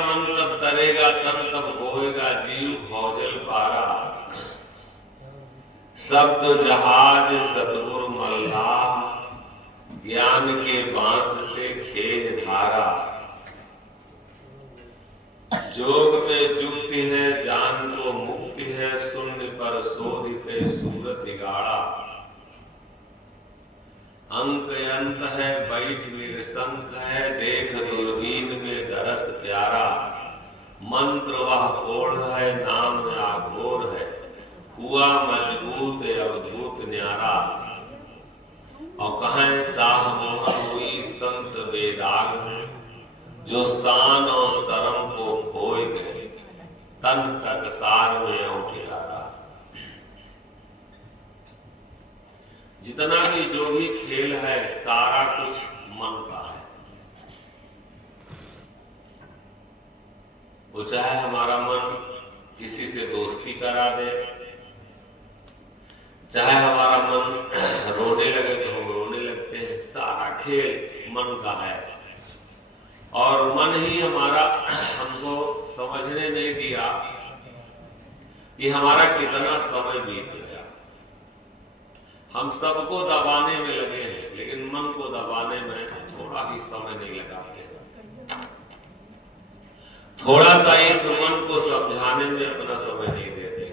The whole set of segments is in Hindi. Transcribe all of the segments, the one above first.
मन तब तरेगा तन तब होएगा जीव भौजल पारा। शब्द जहाज सतगुरु मल्लाह ज्ञान के बांस से खेज धारा। जोग में जुक्ति है जान को मुक्ति है शून्य पर शोधित सूरत गाड़ा। अंक अंत है बैठ निरसंक है देख दूरबीन में दरस प्यारा। मंत्र वह कोढ़ है नाम आघोर है हुआ मजबूत अवधूत न्यारा। और कहें साह मोहन हुई संस बेदाग है जो शान और शर्म को खोए गए तन तक सार में उठिलारा। जितना भी जो भी खेल है सारा कुछ मन का है। वो चाहे हमारा मन किसी से दोस्ती करा दे, चाहे हमारा मन रोने लगे तो हम रोने लगते हैं। सारा खेल मन का है और मन ही हमारा हमको समझने नहीं दिया कि हमारा कितना समय बीत गया। हम सबको दबाने में लगे हैं लेकिन मन को दबाने में थोड़ा भी समय नहीं लगाते। थोड़ा सा इस मन को समझाने में अपना समय नहीं देते।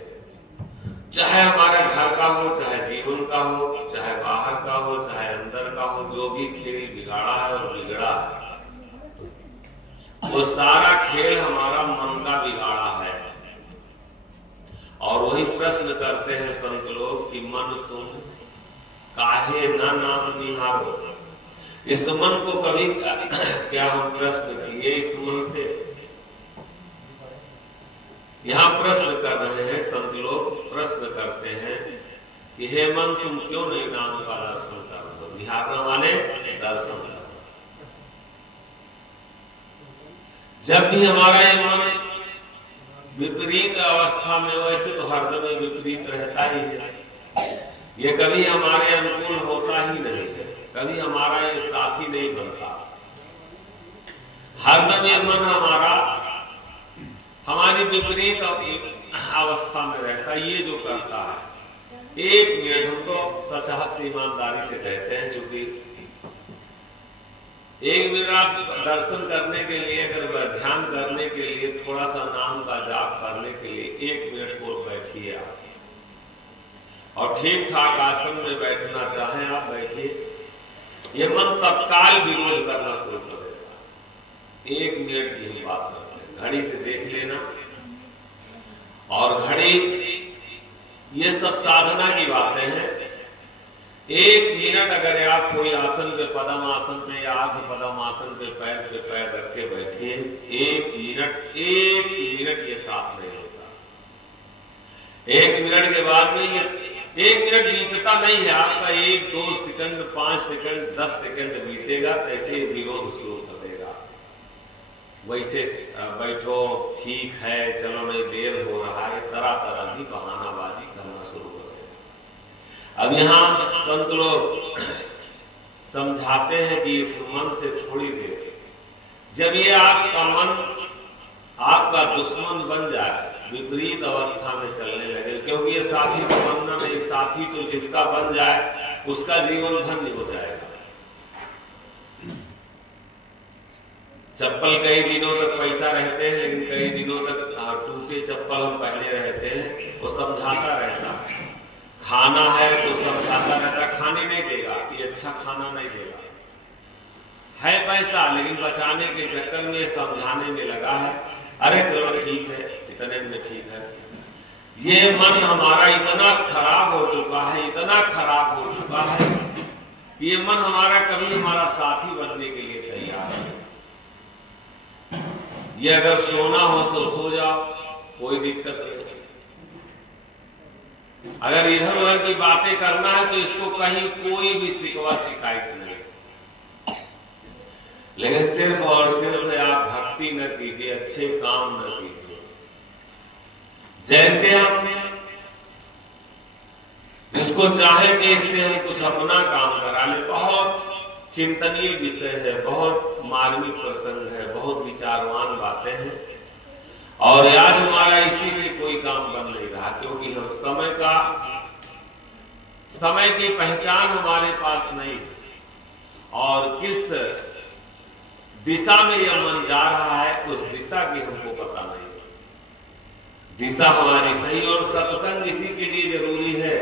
चाहे हमारे घर का हो, चाहे जीवन का हो, चाहे बाहर का हो, चाहे अंदर का हो, जो भी खेल बिगाड़ा है और बिगड़ा है वो सारा खेल हमारा मन का बिगाड़ा है। और वही प्रश्न करते हैं संत लोग कि मन तुम काहे न नाम निहारो। इस मन को कभी क्या हम प्रश्न किए इस मन से? यहां प्रश्न कर रहे हैं संत लोग, प्रश्न करते हैं कि हे मन तुम क्यों नहीं नाम का दर्शन कर रहे हो? निहारना माने दर्शन कर। जब भी हमारा ये मन विपरीत अवस्था में, वैसे तो हरदम विपरीत रहता ही है, ये कभी हमारे अनुकूल होता ही नहीं है, कभी हमारा ये साथी नहीं बनता। हरदम ये मन हमारी विपरीत अवस्था में रहता है। ये जो करता है एक मिनट, हम तो सचाहत से ईमानदारी से कहते हैं, चूंकि एक मिनट आप दर्शन करने के लिए, अगर ध्यान करने के लिए, थोड़ा सा नाम का जाप करने के लिए एक मिनट को बैठिए आप, और ठीक ठाक आसन में बैठना चाहें आप बैठिए। ये मन तत्काल विरोध करना शुरू कर देगा। एक मिनट की ही बात करते हैं, घड़ी से देख लेना। और घड़ी, ये सब साधना की बातें हैं। एक मिनट अगर आप कोई आसन पे, पद्म आसन पे या आर्ध पद्म आसन पे पैर रख के बैठिए, एक मिनट ये साथ नहीं होता। एक मिनट के बाद में ये एक मिनट बीतता नहीं है आपका। 1, 2 सेकंड, 5 सेकंड, 10 सेकंड बीतेगा, तैसे विरोध शुरू कर देगा। वैसे बैठो, ठीक है, चलो नहीं देर हो रहा है, तरह तरह की बहानाबाजी करना शुरू कर देगा। अब यहाँ संत लोग समझाते हैं कि इस मन से थोड़ी देर, जब ये आपका मन आपका दुश्मन बन जाए, विपरीत अवस्था में चलने लगे, क्योंकि ये साथी तो बनना नहीं, साथी तो जिसका बन जाए उसका जीवन धन्य हो जाएगा। चप्पल कई दिनों तक पैसा रहते हैं, लेकिन कई दिनों तक टूटे चप्पल हम पहने रहते हैं। वो समझाता रहता है, खाना है तो समझाता रहता, खाने नहीं देगा, ये अच्छा खाना नहीं देगा, है पैसा लेकिन बचाने के चक्कर में समझाने में लगा है। अरे चलो ठीक है, इतने में ठीक है। ये मन हमारा इतना खराब हो चुका है, इतना खराब हो चुका है, ये मन हमारा कभी हमारा साथी बनने के लिए तैयार है। ये अगर सोना हो तो सो जाओ, कोई दिक्कत नहीं। अगर इधर उधर की बातें करना है तो इसको कहीं कोई भी शिकवा शिकायत नहीं, लेकिन सिर्फ और सिर्फ आप भक्ति न कीजिए, अच्छे काम न कीजिए। जैसे हम जिसको चाहे कि इससे हम कुछ अपना काम करा ले, बहुत चिंतनीय विषय है, बहुत मार्मिक प्रसंग है, बहुत विचारवान बातें हैं। और आज हमारा इसी से कोई काम बन नहीं रहा, क्योंकि हम समय की पहचान हमारे पास नहीं, और किस दिशा में यह मन जा रहा है उस दिशा की हमको पता नहीं। दिशा हमारी सही, और सत्संग इसी के लिए जरूरी है।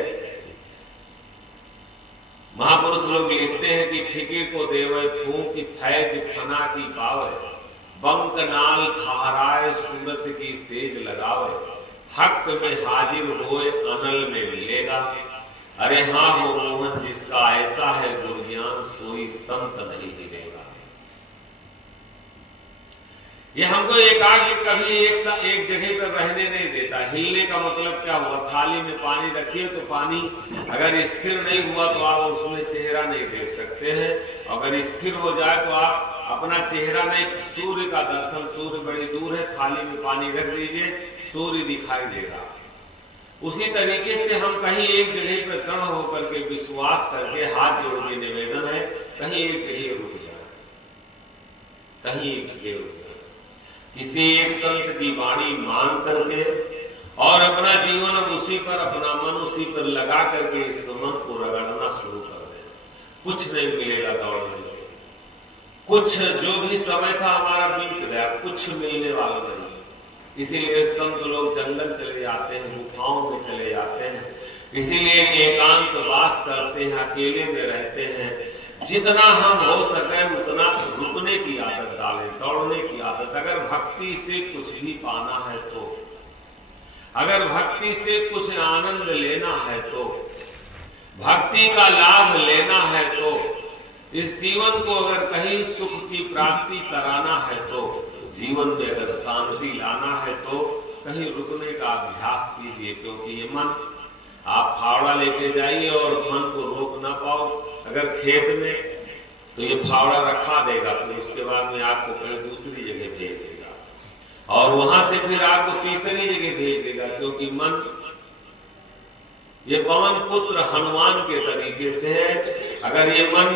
महापुरुष लोग लिखते हैं कि फिके को देवे फूंक की फैज फना की पावे, बंक नाल खहराए सूरत की सेज लगावे, हक में हाजिर होए अनल में मिलेगा। अरे हाँ वो मोहन जिसका ऐसा है गुरज्ञान, सोई संत नहीं मिलेगा। ये हमको एकाग्र कभी एक जगह पर रहने नहीं देता। हिलने का मतलब क्या हुआ? थाली में पानी रखिए तो पानी अगर स्थिर नहीं हुआ तो आप उसमें चेहरा नहीं देख सकते हैं। अगर स्थिर हो जाए तो आप अपना चेहरा नहीं, सूर्य का दर्शन, सूर्य बड़ी दूर है, थाली में पानी रख दीजिए, सूर्य दिखाई देगा। उसी तरीके से हम कहीं एक जगह पर दृढ़ होकर के विश्वास करके हाथ जोड़ के निवेदन है, कहीं एक जगह रुक जाए, कहीं एक जगह रुक जाए, किसी एक संत की वाणी मान करके और अपना जीवन उसी पर, अपना मन उसी पर लगा करके इस मन को रगड़ना शुरू कर दे। कुछ नहीं मिलेगा दौड़ने से, कुछ जो भी समय था हमारा बीत गया, कुछ मिलने वाला नहीं। इसीलिए संत लोग जंगल चले जाते हैं, गुफाओं में चले जाते हैं, इसीलिए एकांत वास करते हैं, अकेले में रहते हैं। जितना हम हो सके उतना रुकने की आदत डालें, दौड़ने की आदत। अगर भक्ति से कुछ भी पाना है तो, अगर भक्ति से कुछ आनंद लेना है तो, भक्ति का लाभ लेना है तो, इस जीवन को अगर कहीं सुख की प्राप्ति कराना है तो, जीवन में अगर शांति लाना है तो कहीं रुकने का अभ्यास कीजिए। क्योंकि ये मन, आप फावड़ा लेके जाइए और मन को रोक ना पाओ अगर खेत में, तो ये फावड़ा रखा देगा, फिर उसके बाद में आपको कहीं दूसरी जगह भेज देगा और वहां से फिर आपको तीसरी जगह भेज देगा। क्योंकि मन ये पवन पुत्र हनुमान के तरीके से है। अगर ये मन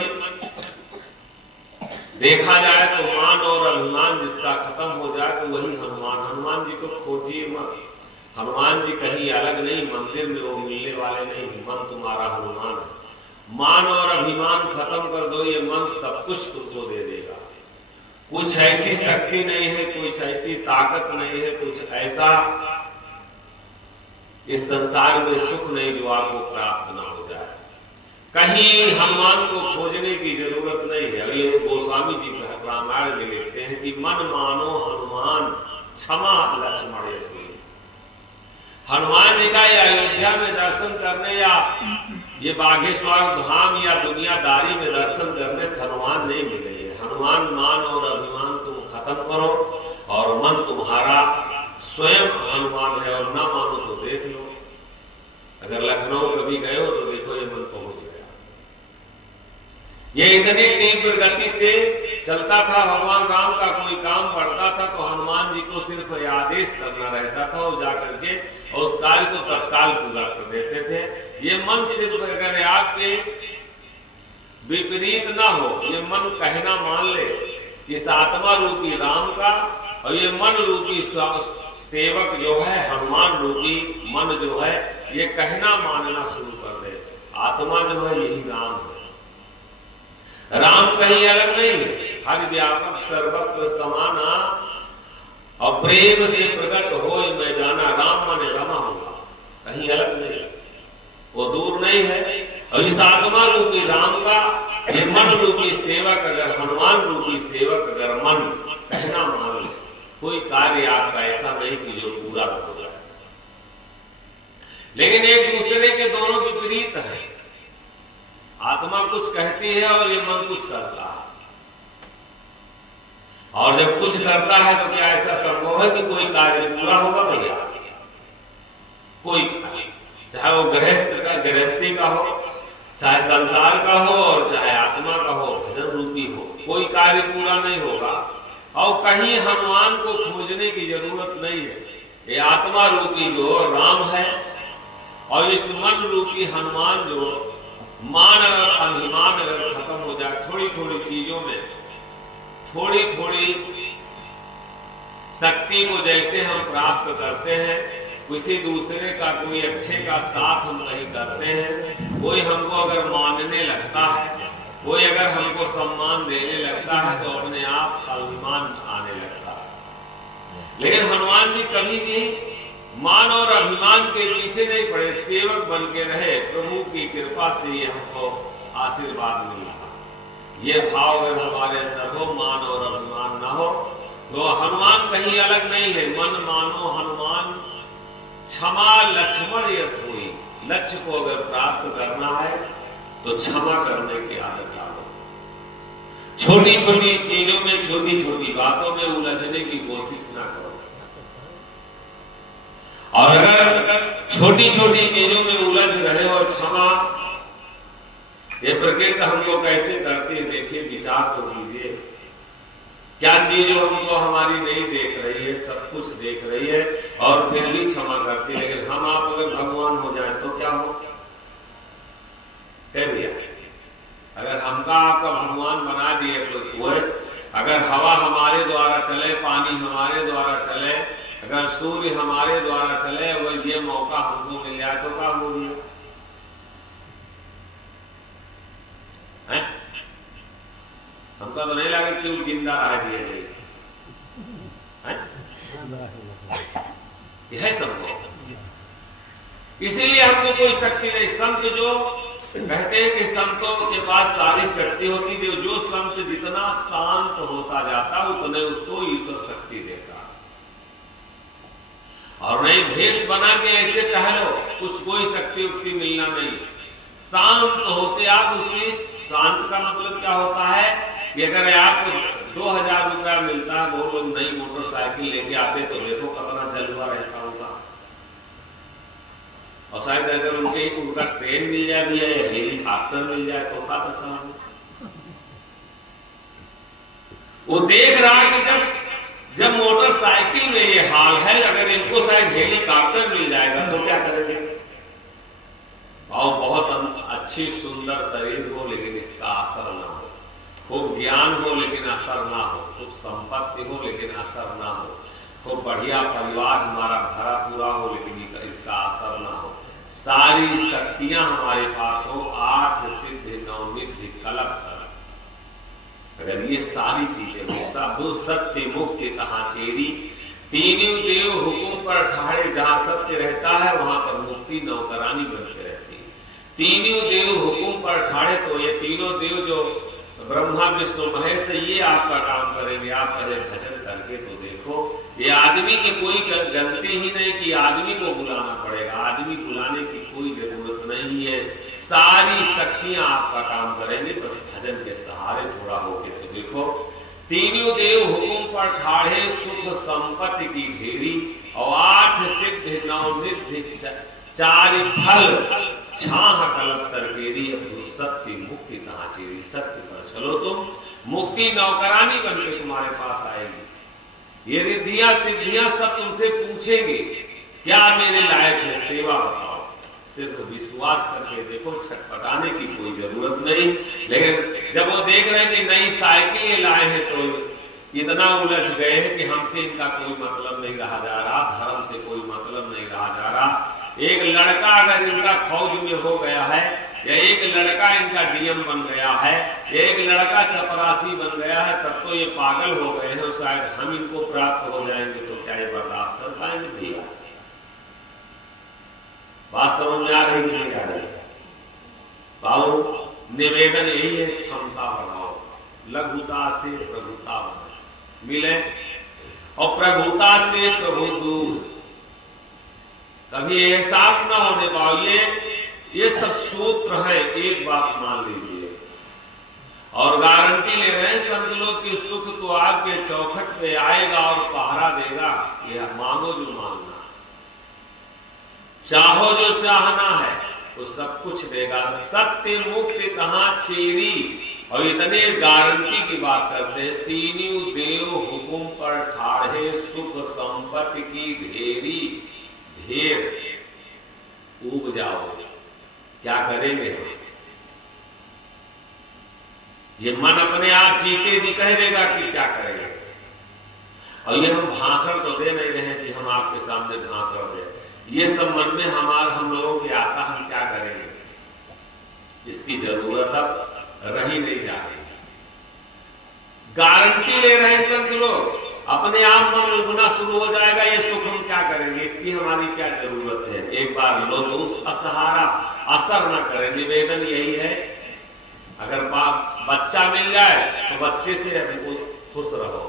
देखा जाए तो मान और अभिमान जिसका खत्म हो जाए तो वही हनुमान। हनुमान जी को खोजिए मत, हनुमान जी कहीं अलग नहीं, मंदिर में वो मिलने वाले नहीं, मन तुम्हारा हनुमान है। मान और अभिमान खत्म कर दो, ये मन सब कुछ तुमको दे देगा। कुछ ऐसी शक्ति नहीं है, कुछ ऐसी ताकत नहीं है, कुछ ऐसा इस संसार में सुख नहीं जो आपको प्राप्त ना हो जाए। कहीं हनुमान को खोजने की जरूरत नहीं है। ये गोस्वामी जी रामायण में लिखते हैं कि मन मानो हनुमान क्षमा लक्ष्मण ऐसे। हनुमान जी का ये अयोध्या में दर्शन करने या ये बागेश्वर धाम या दुनियादारी में दर्शन करने से हनुमान नहीं मिले। हनुमान मान और अभिमान तुम खत्म करो और मन तुम्हारा स्वयं हनुमान है। और ना मानो तो देख लो, अगर लखनऊ कभी गए हो तो देखो ये मन पहुंच गया। ये इतनी तीव्र गति से चलता था। भगवान राम का कोई काम पड़ता था तो हनुमान जी को सिर्फ आदेश करना रहता था और जाकर के उस कार्य को तत्काल पूरा कर देते थे। ये मन सिर्फ अगर आपके विपरीत ना हो, ये मन कहना मान ले इस आत्मा रूपी राम का, और ये मन रूपी सेवक जो है हनुमान रूपी मन जो है ये कहना मानना शुरू कर दे, आत्मा जो है यही राम है। राम कहीं अलग नहीं है, हर व्यापक सर्वत्र समाना और प्रेम से प्रकट हो मैं जाना। राम माने रमा होगा, कहीं अलग नहीं, वो दूर नहीं है। और इस आत्मा रूपी राम का ये मन रूपी सेवक अगर हनुमान रूपी सेवक अगर मन कहना मान ले, कोई कार्य आपका ऐसा नहीं कि जो पूरा हो जाए। लेकिन एक दूसरे के दोनों विपरीत है। आत्मा कुछ कहती है और ये मन कुछ करता है। और जब कुछ करता है तो क्या ऐसा संभव है कि कोई कार्य पूरा होगा भैया? कोई कार्य, चाहे वो गृहस्थी का हो, चाहे संसार का हो और चाहे आत्मा का हो, भजन रूपी हो, कोई कार्य पूरा नहीं होगा। और कहीं हनुमान को खोजने की जरूरत नहीं है। ये आत्मा रूपी जो राम है और इस मन रूपी हनुमान जो मान और अभिमान अगर खत्म हो जाए, थोड़ी थोड़ी चीजों में थोड़ी थोड़ी शक्ति को जैसे हम प्राप्त करते हैं, किसी दूसरे का कोई अच्छे का साथ हम नहीं करते हैं, कोई हमको अगर मानने लगता है, कोई अगर हमको सम्मान देने लगता है, तो अपने आप अभिमान आने लगता है। लेकिन हनुमान जी कभी भी मान और अभिमान के पीछे नहीं पड़े, सेवक बन के रहे। प्रभु की कृपा से ये हमको आशीर्वाद मिल रहा। ये भाव अगर हमारे अंदर हो, मान और अभिमान ना हो, तो हनुमान कहीं अलग नहीं है। मन मानो हनुमान क्षमा लक्ष्मण यश हुई। लक्ष्य को अगर प्राप्त करना है तो क्षमा करने की आदत डालो। छोटी छोटी चीजों में, छोटी छोटी बातों में उलझने की कोशिश ना करो। और अगर छोटी छोटी चीजों में उलझ रहे हो, क्षमा ये प्रकृति हमको कैसे करती है, देखिए, विचार तो कीजिए। क्या चीज हमको हमारी नहीं देख रही है, सब कुछ देख रही है, और फिर भी क्षमा करती है। लेकिन हम आप अगर भगवान हो जाए तो क्या हो? कह दिया, अगर हमका आपका भगवान बना दिए तो वो, अगर हवा हमारे द्वारा चले, पानी हमारे द्वारा चले, अगर सूर्य हमारे द्वारा चले, अगर ये मौका हमको मिल जाए तो क्या हो गया? हमका तो नहीं लगा क्यों जिंदा रह दिया जाए। यह संभव, इसीलिए हमको कोई शक्ति नहीं। संत जो कहते हैं कि संतों के पास सारी शक्ति होती है, जो संत जितना शांत होता जाता उतने उसको ईश्वर शक्ति देता। और नहीं भेष बना के ऐसे टहलो, कुछ कोई शक्ति उक्ति मिलना नहीं। शांत होते आप, उसकी शांत का मतलब क्या होता है कि अगर आपको 2000 रुपया मिलता है, वो लोग नई मोटरसाइकिल लेके आते तो देखो कितना जलवा रहता होगा। और शायद अगर उनका ट्रेन मिल जाए भी है, हेलीकॉप्टर मिल जाए तो क्या पसंद। वो देख रहा है कि जब मोटरसाइकिल में ये हाल है, अगर इनको शायद हेलीकॉप्टर मिल जाएगा तो क्या करेंगे। और बहुत अच्छी सुंदर शरीर हो लेकिन इसका असर ना हो, खूब ज्ञान हो लेकिन असर ना हो, खूब संपत्ति हो लेकिन असर ना हो, खूब बढ़िया परिवार हमारा भरा पूरा हो लेकिन इसका असर ना हो, सारी शक्तियां हमारे पास हो, 8 सिद्धि 9 निधि कलप कर, अगर ये सारी चीजें हो, साधु सत्य मुक्ति कहां चेरी, तीनों देव हुकुम पर ठाड़े, जहां सत्य रहता है वहां पर मुक्ति नौकरानी बनते रहती है। तीनों देव हुकुम पर ठाड़े, तो ये तीनों देव जो ब्रह्मा विष्णु महेश, ये आपका काम करेंगे। आप पहले भजन करके तो देखो, ये आदमी की कोई गलती ही नहीं कि आदमी को बुलाना पड़ेगा, आदमी बुलाने की कोई जरूरत नहीं है। सारी शक्तियां आपका काम करेंगे, बस भजन के सहारे थोड़ा होके तो देखो। तीनों देव हुकुम पर ठाड़े, सुख संपत्ति की घेरी, और 8 सिद्ध 9 निधि 4 फल, छाह कलप तरकेरी, अब सत्य मुक्ति कहां चेरी। सत्य पर चलो तुम, मुक्ति नौकरानी बनके तुम्हारे पास आएगी। ये रिद्धियां सिद्धियां सब तुमसे पूछेंगे, क्या मेरे लायक है, सेवा बताओ। सिर्फ विश्वास करके देखो, छटपटाने की कोई जरूरत नहीं। लेकिन जब वो देख रहे हैं कि नई साइकिल लाए हैं तो इतना उलझ गए हैं कि हमसे इनका कोई मतलब नहीं रहा जा रहा, धर्म से कोई मतलब नहीं रहा जा रहा। एक लड़का अगर इनका फौज में हो गया है, या एक लड़का इनका डीएम बन गया है, या एक लड़का चपरासी बन गया है, तब तो ये पागल हो गए हैं। शायद हम इनको प्राप्त हो जाएंगे तो क्या ये बर्दाश्त कर पाएंगे भैया? बात समझ में आ रही नहीं आ रही? बाबू, निवेदन यही है, क्षमता बढ़ाओ, लघुता से प्रभुता मिले, और प्रभुता से प्रभु दूर। कभी एहसास ना होने पाओ, ये सब सूत्र है। एक बात मान लीजिए, और गारंटी ले रहे हैं संत लोग कि सुख तो आपके चौखट पे आएगा और पहरा देगा। यह मांगो जो मांगना, चाहो जो चाहना है, तो सब कुछ देगा। सत्य मुक्ति कहां चेरी, और इतने गारंटी की बात करते हैं, तीनों देव हुकुम पर ठाड़े, सुख संपत्ति की ढेरी ढेर। उग जाओ, क्या करेंगे हम? ये मन अपने आप जीते जी कह देगा कि क्या करेंगे। और ये हम भाषण तो दे नहीं रहे कि हम आपके सामने भाषण दें, ये सब मन में हम लोगों के आता, हम क्या करेंगे, इसकी जरूरत अब रही नहीं जा रही। गारंटी ले रहे संत लोग, अपने आप मन उगना शुरू हो जाएगा, ये सुख हम क्या करेंगे, इसकी हमारी क्या जरूरत है। एक बार लो तो उस असहारा असर न करे। निवेदन यही है, अगर बच्चा मिल जाए तो बच्चे से खुश रहो,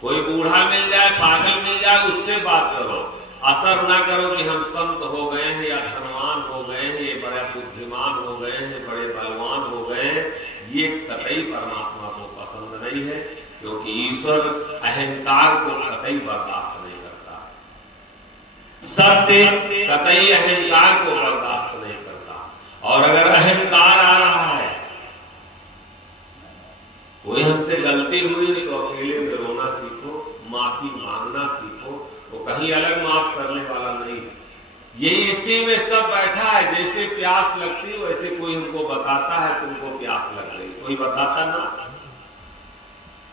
कोई बूढ़ा मिल जाए, पागल मिल जाए, उससे बात करो। असर ना करो कि हम संत हो गए हैं या धनवान हो गए हैं, ये बड़े बुद्धिमान हो गए हैं, बड़े बलवान हो गए हैं, ये कतई परमात्मा को पसंद नहीं है, क्योंकि ईश्वर अहंकार को कतई बर्दाश्त नहीं करता। सत्य कतई अहंकार को बर्दाश्त नहीं करता। और अगर अहंकार आ रहा है, कोई हमसे गलती हुई है तो अकेले में रोना सीखो, माफी मांगना सीखो, वो कहीं अलग माफ करने वाला नहीं। ये इसी में सब बैठा है। जैसे प्यास लगती है वैसे कोई हमको बताता है तुमको प्यास लग गई, कोई बताता ना,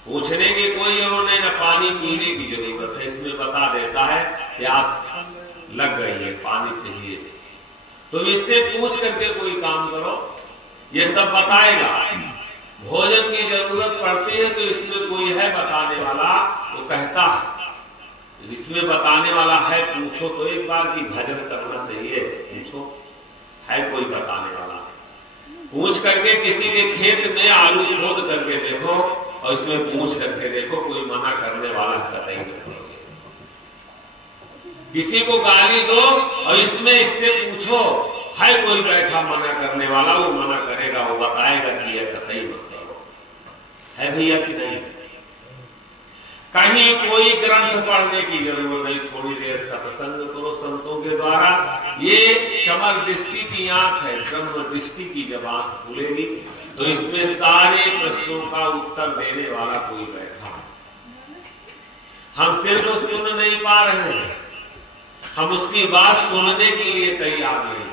पूछने की कोई जरूरत नहीं, ना पानी पीने की जरूरत है, इसमें बता देता है प्यास लग गई है, पानी चाहिए। तो इससे पूछ करके कोई काम करो, ये सब बताएगा। भोजन की जरूरत पड़ती है तो इसमें कोई है बताने वाला, तो कहता है इसमें बताने वाला है, पूछो तो एक बार की भजन करना चाहिए, पूछो है कोई बताने वाला। पूछ करके किसी के खेत में आलू खोद करके देखो और इसमें पूछ करके देखो, कोई मना करने वाला कतई नहीं। किसी को गाली दो और इसमें इससे पूछो, है कोई बैठा मना करने वाला, वो मना करेगा, वो बताएगा कि यह कतई मत करो। है भैया कि नहीं? कहीं कोई ग्रंथ पढ़ने की जरूरत नहीं, थोड़ी देर सत्संग करो संतों के द्वारा। ये चमर दृष्टि की आंख है, ब्रह्म दृष्टि की जब आंख खुलेगी तो इसमें सारे प्रश्नों का उत्तर देने वाला कोई बैठा। हम सिर्फ सुन नहीं पा रहे हैं, हम उसकी बात सुनने के लिए तैयार नहीं।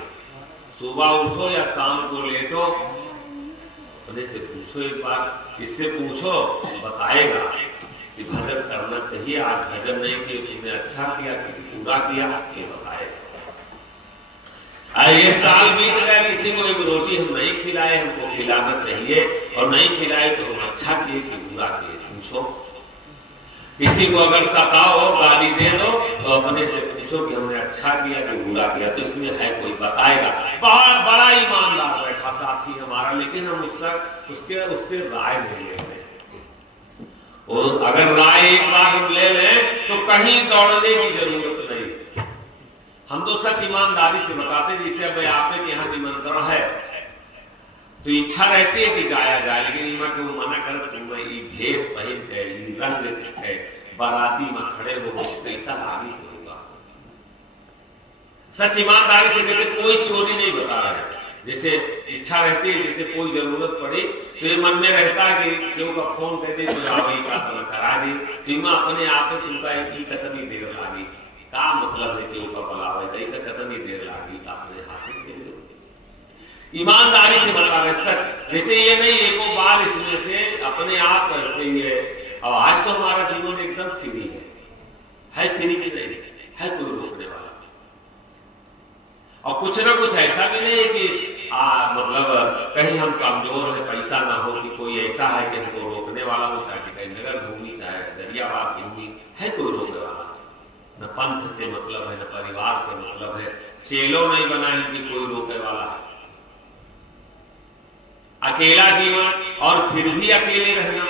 सुबह उठो या शाम को लेटो, अपने से पूछो एक बार, इससे पूछो, बताएगा कि भजन करना चाहिए, आज भजन नहीं किया, तुमने अच्छा किया कि पूरा किया, ये बताएगा। ये साल बीत गया, किसी को एक रोटी हम नहीं खिलाए, हमको खिलाना चाहिए, और नहीं खिलाए तो हम अच्छा किए कि बुरा किए, पूछो। किसी को अगर सताओ, गाली दे दो, तो अपने से पूछो कि हमने अच्छा किया कि बुरा किया, तो इसमें है कोई बताएगा। बड़ा ईमानदार बैठा साथी हमारा, लेकिन हम उससे राय नहीं लेते। और अगर राय एक बार हम ले लें तो कहीं दौड़ने की जरूरत नहीं। हम तो सच ईमानदारी से बताते, जैसे अब आपके यहाँ निमंत्रण है तो इच्छा रहती है कि जाया जाए, लेकिन इमा के वो मना कर, तुम भेष पहन है, रंग है, बाराती में खड़े हो, कैसा लागी होगा। सच ईमानदारी से कहते, कोई चोरी नहीं बता रहे। जैसे इच्छा रहती है, जैसे कोई जरूरत पड़ी तो ये मन में रहता है कि केहू का फोन कहते तो वही का करा दी, तो अपने आप तुमका कितनी देर लागी, का मतलब है केहू का बुलावे कितनी देर लागी, अपने हाथ ईमानदारी से बता रहे सच। जैसे ये नहीं एको बार इसमें से अपने आप ऐसे ही है। अब आज तो हमारा जीवन एकदम फ्री है फ्री की नहीं है, कोई रोकने वाला। और कुछ ना कुछ ऐसा भी नहीं है कि मतलब कहीं हम कमजोर है, पैसा ना हो, कि कोई ऐसा है कि हमको रोकने वाला हो, चाहे नगर भूमि चाहे दरियाबाद भूमि है, कोई रोकने वाला न पंथ से मतलब है, न परिवार से मतलब है, चेलो नहीं बना है कि कोई रोकने वाला है। अकेला जीवन और फिर भी अकेले रहना,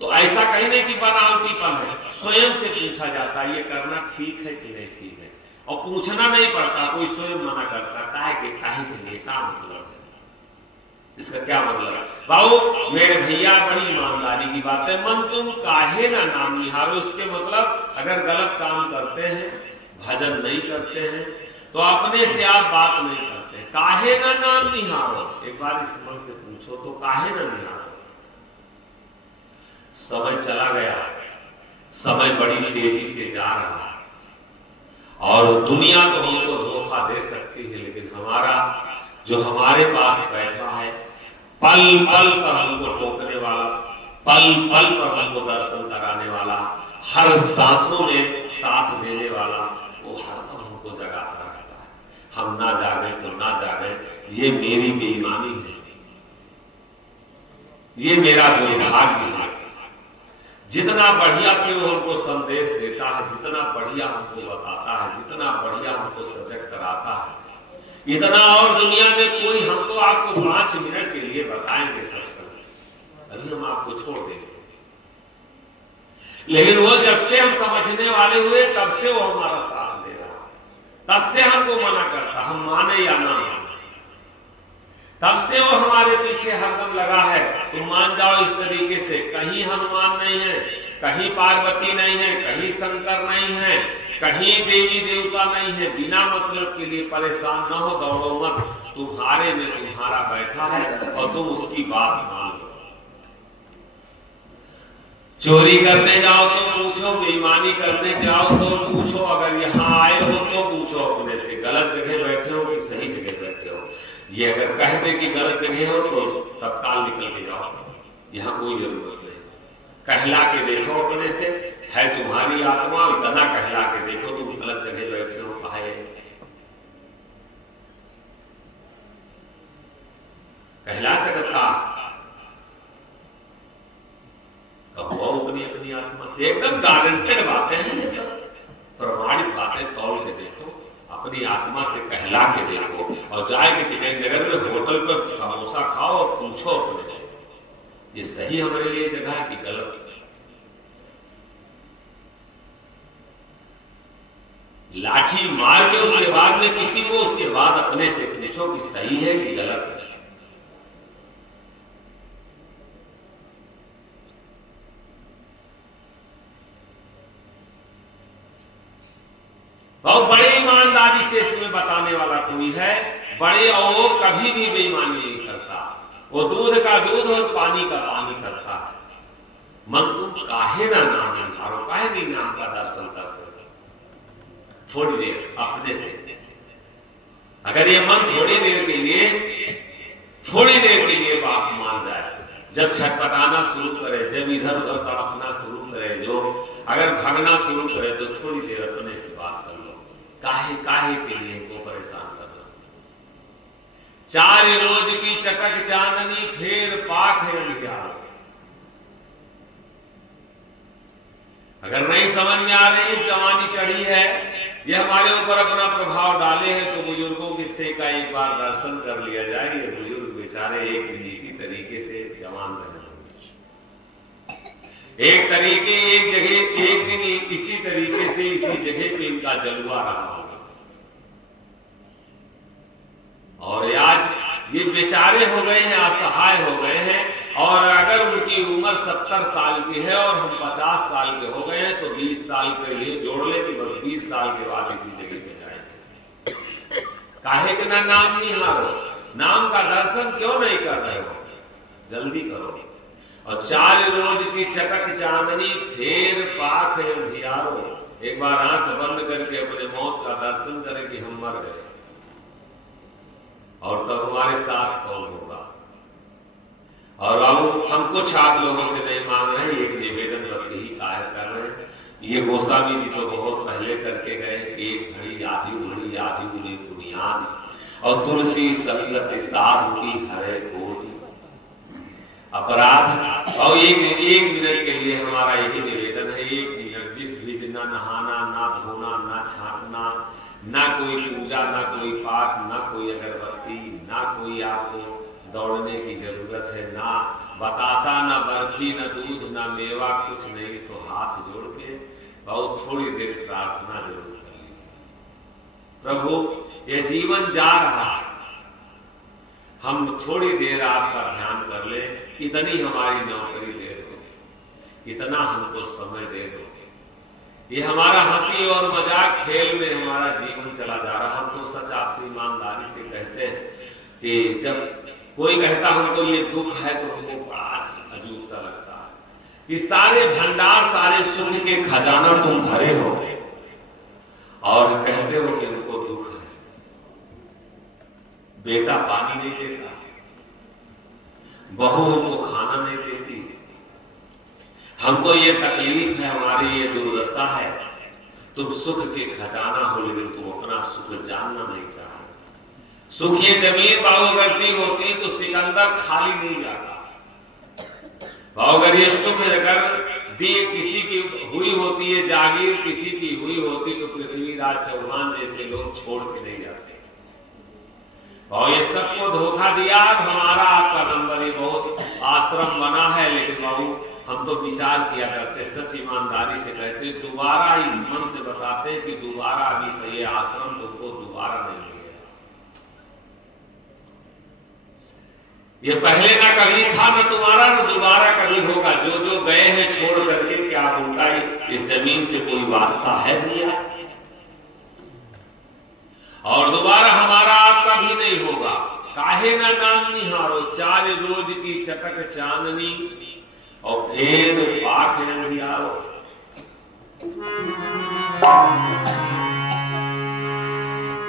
तो ऐसा कहीं नहीं कि बनावटीपन है। स्वयं से पूछा जाता है ये करना ठीक है कि नहीं ठीक है, और पूछना नहीं पड़ता, कोई स्वयं मना करता, काहे के लिए, का मतलब है, इसका क्या मतलब है। बाबू मेरे भैया, बड़ी ईमानदारी की बात है, मन तुम काहे ना नाम निहारो। इसके मतलब अगर गलत काम करते हैं, भजन नहीं करते हैं, तो अपने से आप बात नहीं करते, काहे ना नाम निहारो। एक बार इस मन से पूछो तो काहे ना निहारो। समय चला गया, समय बड़ी तेजी से जा रहा है, और दुनिया तो हमको धोखा दे सकती है, लेकिन हमारा जो हमारे पास बैठा है पल पल पर हमको टोकने वाला, पल पल पर हमको दर्शन कराने वाला, हर सांसों में साथ देने वाला, वो हरदम हमको जगाता रहता है। हम ना जागे तो ना जागे, ये मेरी बेईमानी है, ये मेरा दुर्भाग्य है। जितना बढ़िया से वो हमको संदेश देता है, जितना बढ़िया हमको बताता है, जितना बढ़िया हमको सजग कराता है, इतना और दुनिया में कोई हमको आपको 5 मिनट के लिए बताएंगे सत्संग, अभी हम आपको छोड़ देंगे। लेकिन वो जब से हम समझने वाले हुए तब से वो हमारा साथ दे रहा है, तब से हमको मना करता, हम माने या ना माने, तब से वो हमारे पीछे हरदम लगा है। तुम मान जाओ इस तरीके से, कहीं हनुमान नहीं है, कहीं पार्वती नहीं है, कहीं शंकर नहीं है, कहीं देवी देवता नहीं है, बिना मतलब के लिए परेशान न हो, दौड़ो मत, तुम्हारे में तुम्हारा बैठा है और तुम उसकी बात मान लो। चोरी करने जाओ तो पूछो, बेईमानी करने जाओ तो पूछो, अगर यहाँ आए हो तो पूछो अपने से गलत जगह बैठे हो कि सही जगह बैठे हो। ये अगर कह दे कि गलत जगह हो तो तत्काल निकल के जाओ, यहाँ कोई जरूरत नहीं। कहला के देखो अपने से, है तुम्हारी आत्मा, इतना कहला के देखो तुम गलत जगह बैठे हो, कहे कहला सकता कहो अपनी अपनी आत्मा से। एकदम गारंटेड बातें हैं ये सब, प्रमाणित बातें तौल के देखो, अपनी आत्मा से कहला के देखो, और जाए के टिकट नगर में होटल पर समोसा खाओ और पूछो अपने से, ये सही हमारे लिए जगह है कि गलत। लाठी मार के उसके बाद में किसी को, उसके बाद अपने से पूछो कि सही है कि गलत है। बहुत बड़े ईमानदारी से इसमें बताने वाला कोई है, बड़े, और वो कभी भी बेईमानी नहीं करता, वो दूध का दूध और पानी का पानी करता है। मन तुम काहे ना नाम निहारो, काहे नहीं नाम का दर्शन करते थोड़ी देर अपने से। अगर ये मन थोड़ी देर के लिए बात मान जाए, जब छटपटाना शुरू करे, जब इधर उधर तड़पना शुरू करे, जो अगर भागना शुरू करे, तो थोड़ी देर अपने से बात कर लो, काहे काहे के लिए को परेशान करना। 4 रोज की चटक चांदनी, फिर पाक है अंधियारो। अगर नहीं समझ में आ रही, जवानी चढ़ी है, ये हमारे ऊपर अपना प्रभाव डाले हैं, तो बुजुर्गों के से का एक बार दर्शन कर लिया जाए। ये बुजुर्ग बेचारे एक दिन इसी तरीके से जवान रहे, एक दिन इसी तरीके से इसी जगह पे इनका जलवा रहा होगा, और आज ये बेचारे हो गए हैं, असहाय हो गए हैं। और अगर उनकी उम्र 70 साल की है और हम 50 साल के हो गए हैं, तो 20 साल के लिए जोड़ ले कि बस 20 साल के बाद इसी जगह पे जाएंगे। काहे के ना नाम निहारो, नाम का दर्शन क्यों नहीं कर रहे हो, जल्दी करो। और 4 रोज की चटक चांदनी, फिर पाक है अंधियारो। एक बार आंख बंद करके अपने मौत का दर्शन करें कि हम मर गए, और तब हमारे साथ कौन होगा। और अब हम कुछ आप लोगों से नहीं मांग रहे हैं, एक निवेदन बस यही कार्य कर रहे हैं। ये गोस्वामी जी तो बहुत पहले करके गए, एक घड़ी आधी उड़ी बुनियाद, और तुलसी संगत साधु की हरे कोटि अपराध। और एक मिनट के लिए हमारा यही निवेदन है, 1 मिनट जिस भी दिन, ना नहाना, ना धोना, ना छाटना, ना कोई पूजा, ना कोई पाठ, ना कोई अगरबत्ती, ना कोई आपको दौड़ने की जरूरत है, ना बतासा, ना बर्फी, ना दूध, ना मेवा, कुछ नहीं, तो हाथ जोड़ के बहुत थोड़ी देर प्रार्थना जरूर कर लीजिए। प्रभु ये जीवन जा रहा है, हम थोड़ी देर आपका ध्यान कर ले, इतनी हमारी नौकरी दे दो, इतना हमको समय दे दो। ये हमारा हंसी और मजाक खेल में हमारा जीवन चला जा रहा। हम तो सच आपसे ईमानदारी से कहते हैं कि जब कोई कहता हमको ये दुख है, तो हमको बड़ा अजूब सा लगता है कि सारे भंडार, सारे सुख के खजाना तुम भरे हो और कहते हो कि उनको दुख है। बेटा पानी नहीं देता, बहू हमको खाना नहीं देती, हमको ये तकलीफ है, हमारी ये दुर्दशा है। तुम सुख के खजाना हो, लेकिन तुम अपना सुख जानना नहीं चाहते। सुख ये जमीन पाओगर्दी होती तो सिकंदर खाली नहीं जाता। अगर ये सुख अगर दिए किसी की हुई होती है, जागीर किसी की हुई होती तो पृथ्वीराज चौहान जैसे लोग छोड़ के नहीं जाते। और ये सबको धोखा दिया। अब हमारा आपका नंबर ये बहुत आश्रम बना है, लेकिन बाबू हम तो विचार किया करते, सच ईमानदारी से कहते, दोबारा इस मन से बताते कि दोबारा अभी से ये आश्रम तुमको दोबारा नहीं मिलेगा। ये पहले ना कभी था, ना तुम्हारा ना दोबारा कभी होगा। जो जो गए हैं छोड़ करके, क्या उनका इस जमीन से कोई वास्ता है भैया? और दोबारा हमारा आपका भी नहीं होगा। काहे ना नाम निहारो, 4 रोज की चटक चांदनी और फिर पाख अंधियारो।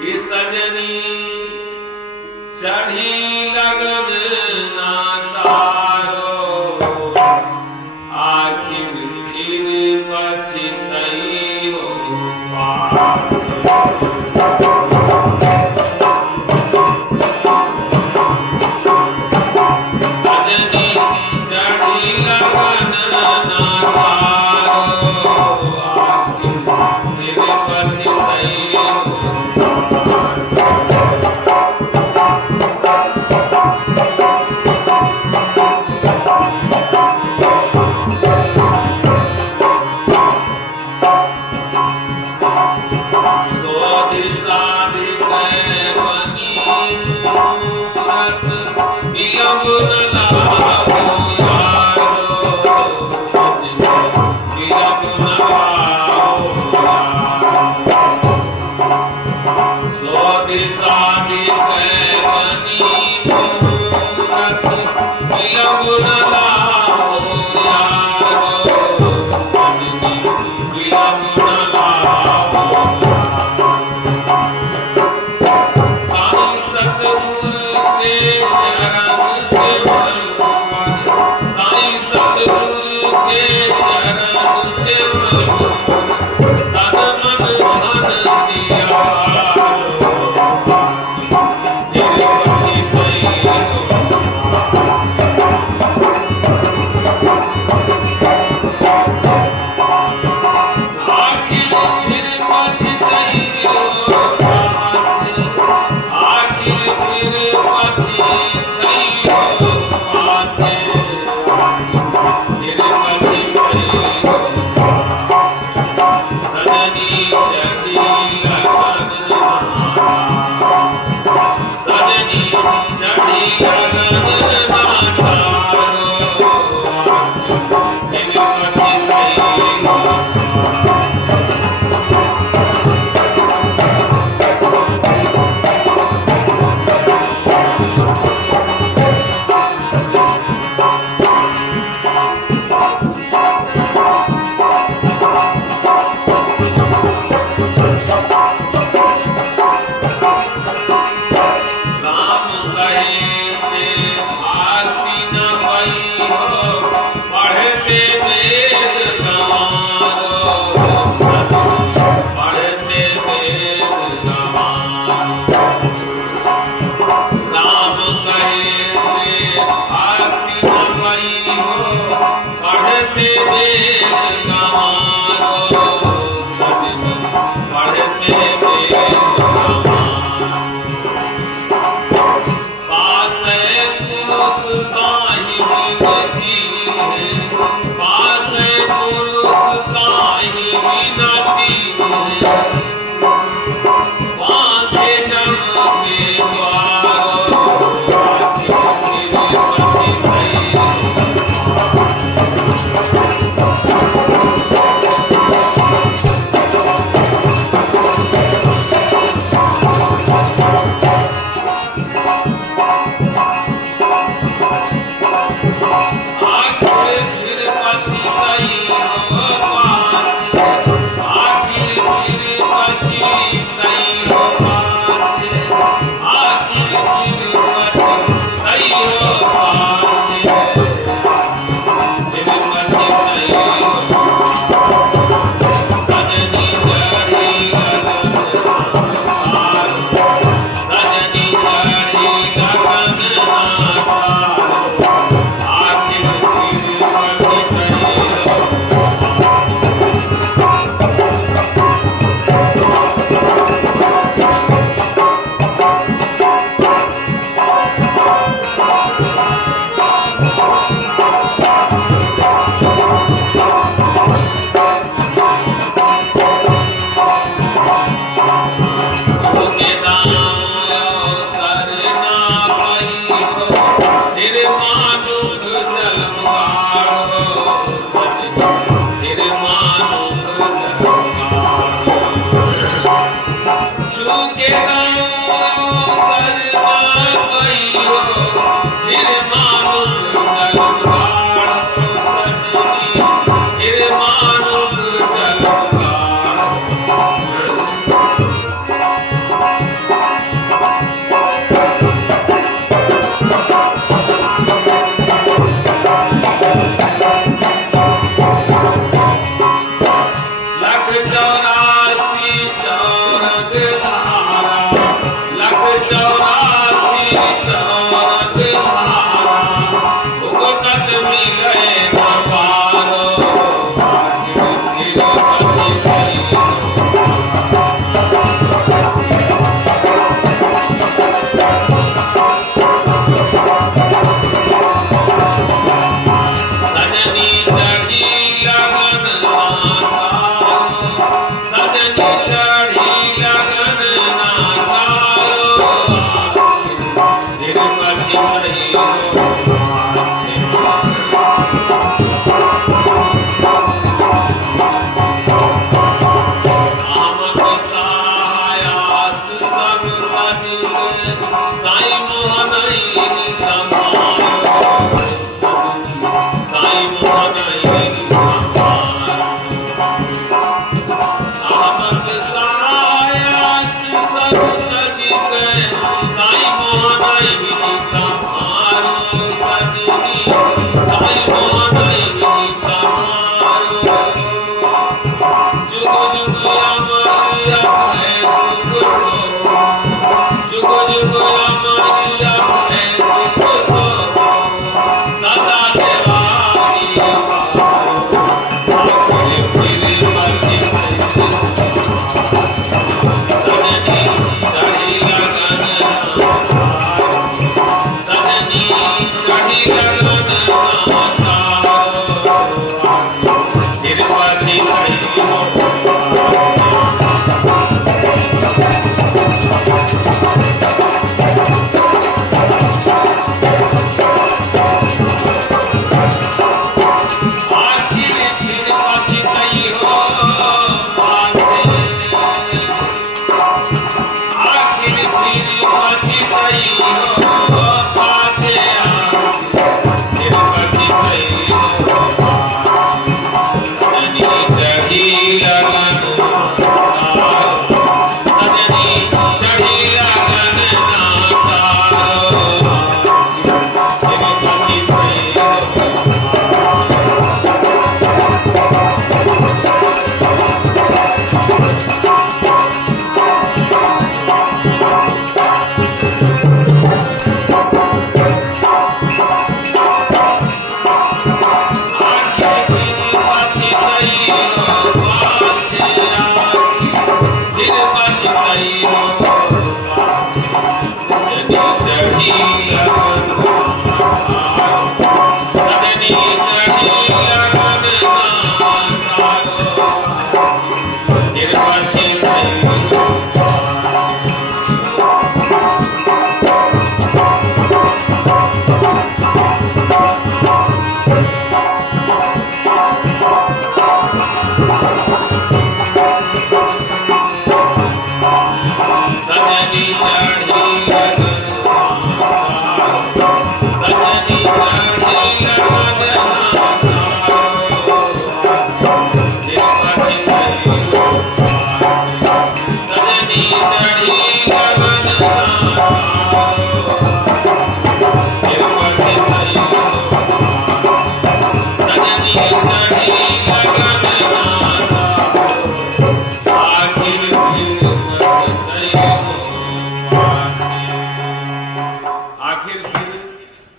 इस सजनी चढ़ी लगन ना तारो, आखिर फिर पछतई हो पार।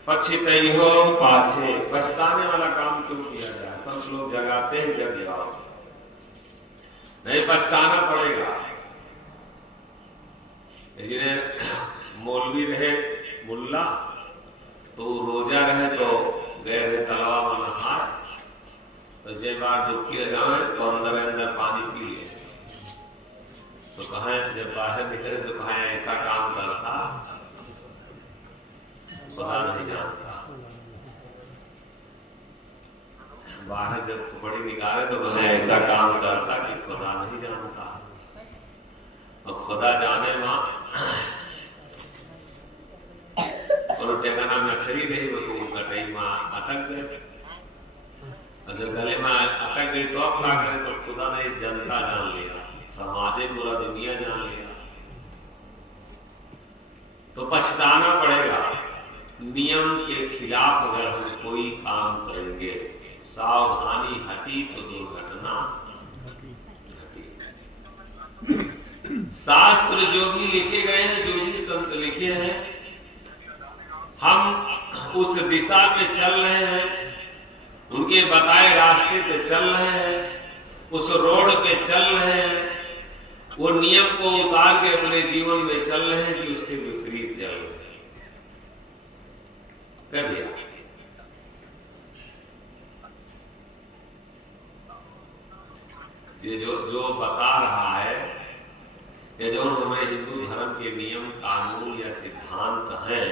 पछितई हो पाछे, पछताने वाला काम क्यों किया जाए? सब लोग जगाते हैं, जग जाओ, नहीं पछताना पड़ेगा। लेकिन मौलवी रहे मुल्ला तो रोजा रहे तो गए रहे तलावा में नहाए, तो जब बार डुबकी लगाए तो अंदर अंदर पानी पी लिए, तो कहें जब बाहर निकले तो कहें ऐसा काम करता खुदा नहीं जानता। बाहर जब खोपड़ी निकाले तो कहें ऐसा काम करता कि खुदा नहीं जानता। और खुदा जाने मां और टेकाना मछली नहीं वो तो कटई मां अटक गए, और जब गले में अटक गई तो अब क्या करे? तो खुदा ने इस जनता जान लिया, समाजे पूरा दुनिया जान लिया, तो पछताना पड़ेगा। नियम के खिलाफ अगर हम कोई काम करेंगे, सावधानी हटी तो दुर्घटना शास्त्र जो भी लिखे गए हैं, जो भी संत लिखे हैं, हम उस दिशा में चल रहे हैं, उनके बताए रास्ते पे चल रहे हैं, उस रोड पे चल रहे हैं, वो नियम को उतार के अपने जीवन में चल रहे हैं कि उसके विपरीत चल रहे हैं। कर दिया। ये जो बता रहा है, ये जो हमारे हिंदू धर्म के नियम कानून या सिद्धांत हैं,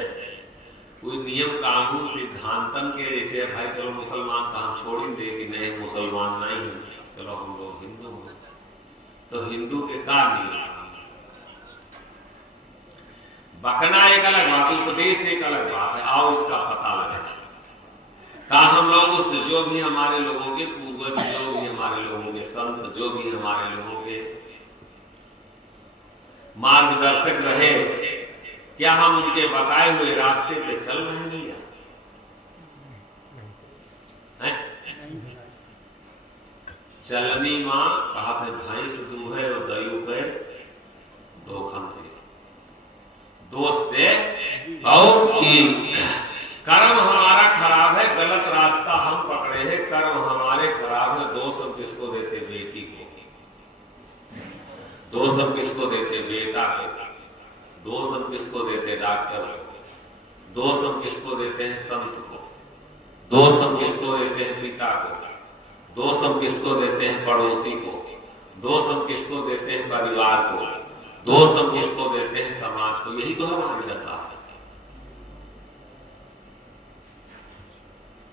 कोई नियम कानून सिद्धांतन के जैसे भाई चलो मुसलमान का हम छोड़ ही दे कि नहीं मुसलमान नहीं, चलो हम लोग हिंदू हैं, तो हिंदू के का नियम बकना एक अलग बात, उपदेश एक अलग बात है। आओ उसका पता लगा। कहा हम लोग उस जो भी हमारे लोगों के पूर्वज, जो भी हमारे लोगों के संत, जो भी हमारे लोगों के मार्गदर्शक रहे, क्या हम उनके बताए हुए रास्ते पे चल रहे हैं? चलनी मां कहा था भैंस दूहे और दयु पे दोखन दे, दोस्त दे और कर्म हमारा खराब है, गलत रास्ता हम पकड़े हैं, कर्म हमारे खराब है, दोष हम किसको देते? बेटी को। दोष हम किसको देते? बेटा को। दोष हम किसको देते? डॉक्टर को। दोष हम किसको देते हैं? संत को। दोष हम किसको देते हैं? पिता को। दोष हम किसको देते हैं? पड़ोसी को। दोष हम किसको देते हैं? परिवार को। दोष हम किसको देते हैं? समाज को। यही तो हमारी दशा है।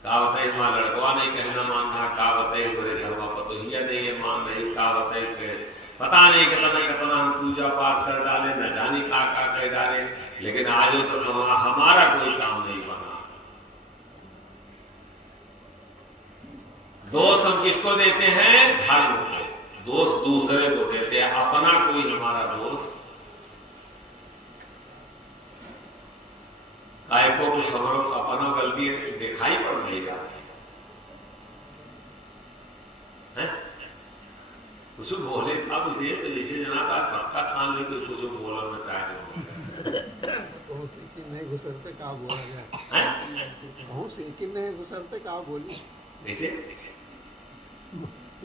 का बताए हमारा लड़कवा नहीं कहना मान रहा, का बताए मेरे घर में पतोहिया नहीं है मान रही, का बताए पता नहीं कितना हम पूजा पाठ कर डाले, न जाने का कह डाले, लेकिन आज तो हमारा कोई काम नहीं बना। दोष हम किसको देते हैं? धर्म को। दोष दूसरे को देते हैं, अपना कोई हमारा दोष को कुछ हमारो अपना गलती दिखाई पड़ देगा। कुछ बोले अब उसे जैसे जना का पक्का खान लेके कुछ बोलना चाहे नहीं घुसरते का बोला गया, नहीं घुसरते का बोली कैसे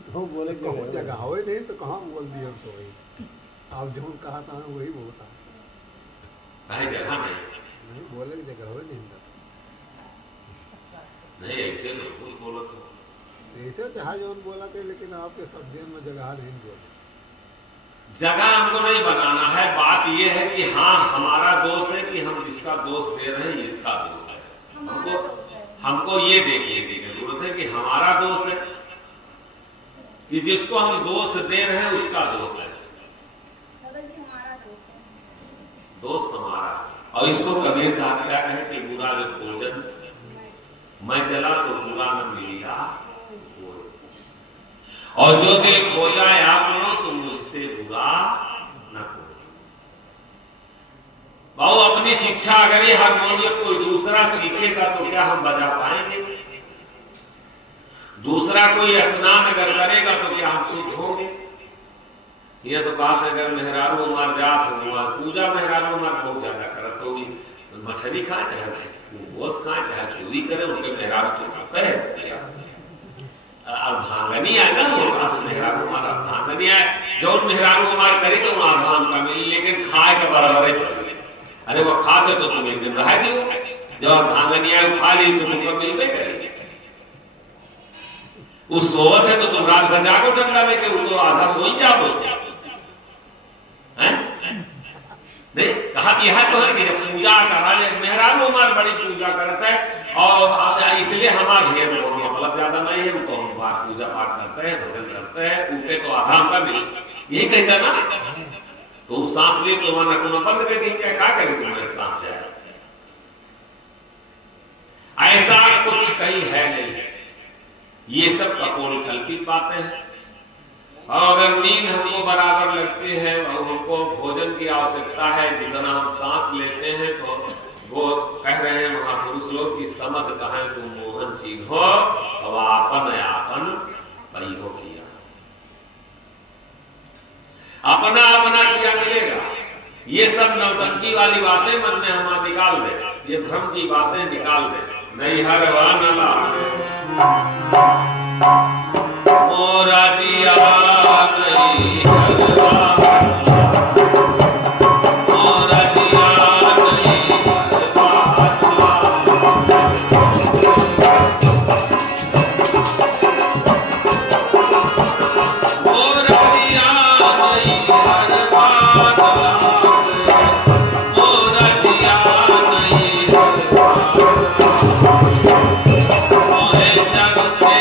तो बोले जगह हो नहीं तो कहाँ बोल दिया तो वही आप जो कहा था वही बोलता जगह नहीं बोले जगह हो नहीं ऐसे नहीं बोलो तो ऐसे तो हाँ जो बोला थे, लेकिन आपके शब्द में जगह नहीं बोले। जगह हमको नहीं बनाना है, बात यह है कि हाँ हमारा दोष है कि हम जिसका दोष दे रहे हैं इसका दोष है। हमको ये देखने की जरूरत है कि हमारा दोष है कि जिसको हम दोष दे रहे हैं उसका दोष है। दोष हमारा। और इसको कभी साथ क्या कहे कि बुरा जो भोजन मैं चला तो बुरा न मिलेगा, और जो दिल खो जाए आपनो तो मुझसे बुरा न करो। बाबू अपनी शिक्षा अगर ये हारमोनियम कोई दूसरा सीखेगा तो क्या हम बजा पाएंगे? दूसरा कोई स्नान अगर करेगा तो क्या हम शुद्ध होंगे? यह तो बात है अगर मेहरारू उमर जात हुआ पूजा मेहरारू उमर बहुत ज्यादा करत तो मछली खाए चाहे गोश्त खाए चाहे चोरी करे, उनके मेहरारू तो करते हैं। अर्धांगनी आए ना वो मेहरारू उमर अर्धांगनी आए, जो मेहरारू उमर करे तो आधान का मिले, लेकिन खाए का बराबर है। अरे वो खाते तो तुम एक दिन रह दियो, जब अर्धांगनी आए खा ली तो तुमको मिलबे करेगी। उस सोवत है तो तुम रात भर जागो डंडा में के वो तो आधा सो ही जाओ नहीं। कहा यह तो है कि जब पूजा करा मेहरारू उमर बड़ी पूजा करता है और इसलिए हमारा घेर मतलब ज्यादा नहीं है, तो हम पूजा पाठ करते हैं, भजन करते हैं, उठे तो आधाम का मिले यही कहता ना। तो सांस ले तो वहां नकुना बंद कर दी, क्या करें तुम्हारे सांस जाए? ऐसा कुछ कहीं है नहीं, ये सब कपोल कल्पित बातें हैं। और अगर नींद हमको बराबर लगती है और हमको भोजन की आवश्यकता है जितना हम सांस लेते हैं, तो वो कह रहे हैं महापुरुष लोग कि समझ कहें तुम मोहन चिन्हो अब आपन आपन परिहो किया। अपना अपना किया मिलेगा। ये सब नौटंकी वाली बातें मन में हम निकाल दे, ये भ्रम की बातें निकाल दे। नहीं हरवा नला मोरा दिया नहीं हरवा, मोरा दिया नहीं हरवा, मोरा दिया नहीं हरवा, मोरा दिया नहीं हरवा, मोहे जग के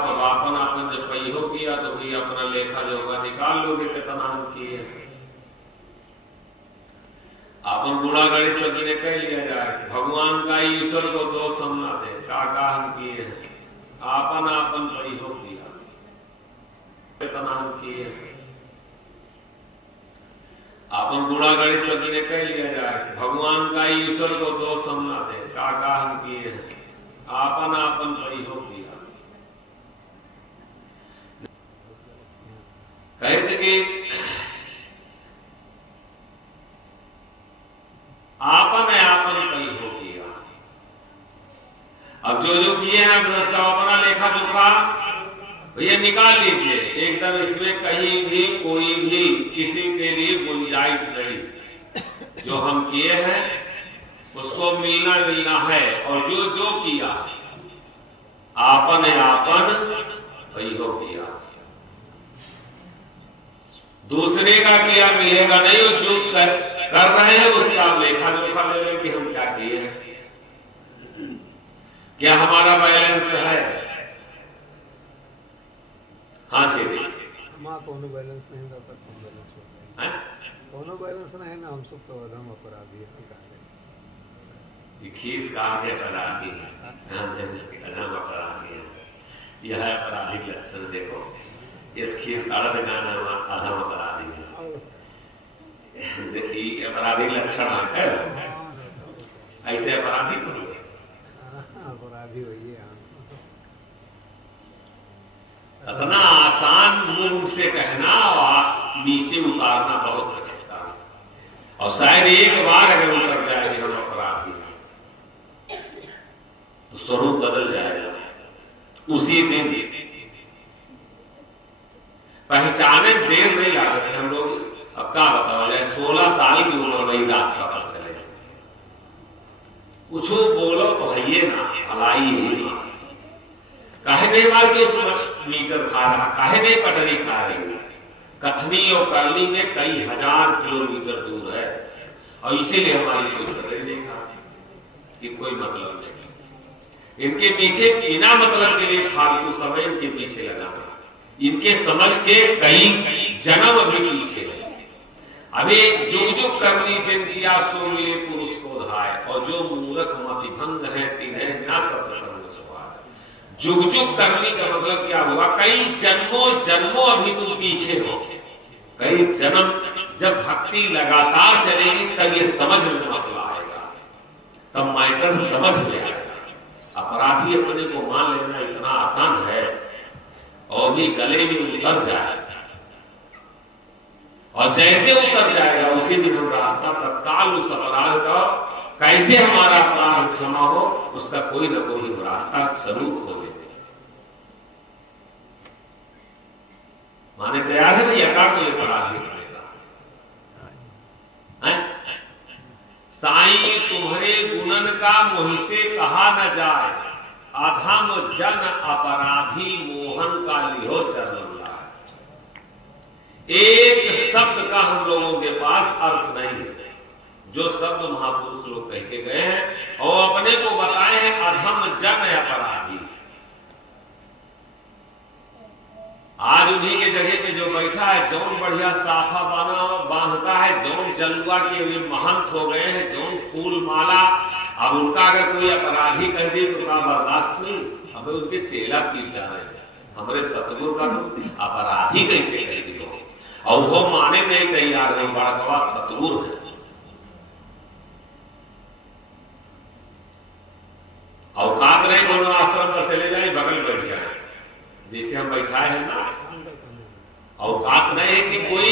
आप अब आपन आपन जब पहियो किया तो भी अपना लेखा जो होगा निकाल लोगे कितना हम किए। अपन गुणा गणित सभी ने कह लिया जाए, भगवान का ईश्वर को दोष हम ना दे, का हम किए हैं, आपन आपन पहियो किया कितना हम किए। अपन गुणा गणित सभी ने कह लिया जाए, भगवान का ईश्वर को दोष हम ना दे, का हम किए हैं, आपन आपन परिहो किया। कहते कि आपन है आपन परिहो किया। अब जो जो किए हैं सब अपना लेखा जोखा भैया निकाल लीजिए, एकदम इसमें कहीं भी कोई भी किसी के लिए गुंजाइश नहीं। जो हम किए हैं उसको मिलना मिलना है, और जो जो किया आपन है आपन परिहो किया। दूसरे का किया मिलेगा नहीं, और जो कर रहे हैं उसका लेखा जोखा ले लें कि हम क्या किए हैं, क्या हमारा बैलेंस है। हाँ जी माँ कोनो बैलेंस नहीं था तक कौन बैलेंस होता है, कोनो बैलेंस नहीं ना, हम सब तो अधम अपराधी हैं। खीस काट के अपराधी अधम अपराधी है, यह है अपराधी लक्षण। देखो इस खीस काटत गाना अधम अपराधी है, देखिए अपराधी लक्षण है, ऐसे अपराधी को अपराधी वही है। इतना आसान मुंह से कहना और नीचे उतारना बहुत अच्छा है, और शायद एक बार अगर उतर जाए कि हम अपराधी तो स्वरूप बदल जाएगा उसी दिन। पहचाने देर नहीं ला सकते हम लोग। अब क्या बताओ जाए, 16 साल की उम्र में ही रास्ता पर चले, कुछ बोलो तो है ये ना भलाई नहीं मार, काहे नहीं मार के उस मीटर खा रहा, काहे नहीं पटरी खा रही। कथनी और करनी में कई हजार किलोमीटर दूर है, और इसीलिए हमारी कोई तरह देखा कि कोई मतलब नहीं। इनके पीछे बिना मतलब के लिए फालतू समय इनके पीछे लगाना, इनके समझ के कई जन्म अभी पीछे है। अभी जुग जुग करनी जिन किया सो मिले पुरुष को धाय, और जो मूर्ख मति भंग है तिन्हें न सत्संग सुहाय। जुग जुग करनी का मतलब क्या हुआ, कई जन्मों जन्मों अभी तुम पीछे हो, कई जन्म जब भक्ति लगातार चलेगी तब ये समझ में मसला आएगा, तब मैटर समझ में आएगा। अपराधी अपने को मान लेना इतना आसान है, और भी गले में उतर जाएगा, और जैसे उतर जाएगा उसी दिन हम रास्ता तत्काल उस अपराध का कैसे हमारा अपराध क्षमा हो उसका कोई ना कोई रास्ता जरूर खोजेंगे। माने तैयार है भैया का कोई अपराध नहीं करेगा। साईं तुम्हारे गुणन का मोहि से कहा न जाए, अधम जन अपराधी मोहन का लिहो चरण। एक शब्द का हम लोगों के पास अर्थ नहीं है, जो शब्द महापुरुष लोग कह के गए हैं और अपने को बताए हैं अधम जन अपराधी। आज उन्हीं के जगह पे जो बैठा है, जौन बढ़िया साफा बांधता है, जौन जलुआ के वे महंत हो गए हैं, जौन फूल माला, अब उनका अगर कोई अपराधी कह दे तो उनका बर्दाश्त नहीं। अब उनके चेला पीट जा रहे हैं, हमारे सतगुरु का तो अपराधी कैसे कह दी, और वो माने नहीं तैयार नहीं, बड़ा बड़ा सतगुरु है। और काट रहे दोनों आश्रम पर चले जाए, बगल बैठ जाए जैसे हम बैठाए हैं ना, और बात नहीं है कि कोई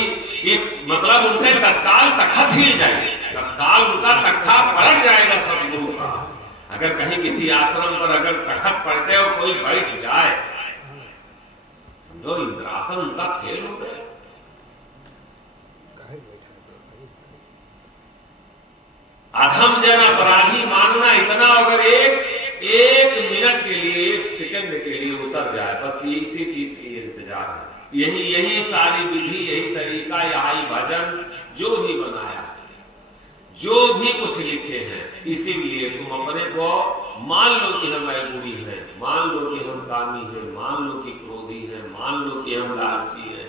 एक मतलब उनके तत्काल तखत हिल जाए, तत्काल उनका तख्ता पलट जाएगा सतगुरु का। अगर कहीं किसी आश्रम पर अगर तखत पड़ते और कोई बैठ जाए, समझो इंद्रासन उनका फेल हो गया। अधम जन अपराधी मानना इतना, अगर एक मिनट के लिए, एक सेकंड के लिए उतर जाए, बस इसी चीज की इंतजार है। यही सारी विधि, यही तरीका, यही भजन जो भी बनाया, जो भी कुछ लिखे हैं, इसीलिए तुम अपने को मान लो कि हम बुरी हैं, मान लो कि हम कामी हैं, मान लो कि क्रोधी हैं, मान लो कि हम लालची हैं,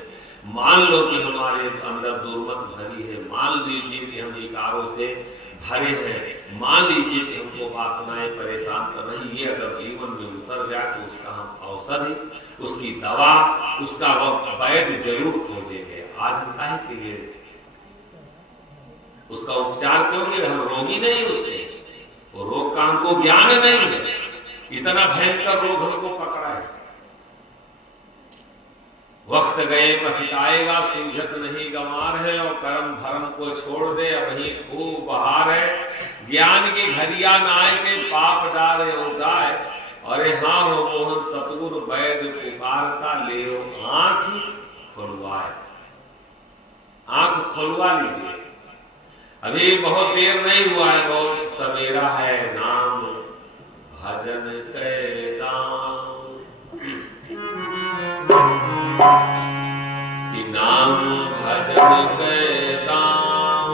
मान लो कि हमारे अंदर दुर्मत भरी है, मान लीजिए कि हम विकारों से भरे हैं, मान लीजिए कि हमको वासनाएं परेशान कर रही। ये अगर जीवन में उतर जाए तो उसका हम औषधि, उसकी दवा, उसका वैद्य जरूर खोजेंगे। आज हम काहे के लिए उसका उपचार करेंगे? हम रोगी नहीं उसके, वो रोग का हमको ज्ञान नहीं है। इतना भयंकर रोग हमको पकड़ा है। वक्त गए पछताएगा, सूझत नहीं गंवार है, और कर्म भरम को छोड़ दे, वही खूब बहार है। ज्ञान की घरिया नाय के पाप डारे उगाए, अरे हाँ हो मोहन सतगुरु वैद्य पुकारता ले आंख खुलवाए। आंख खुलवा लीजिए, अभी बहुत देर नहीं हुआ है, बहुत सवेरा है। नाम भजन के दाम, कि नाम भजन के दाम,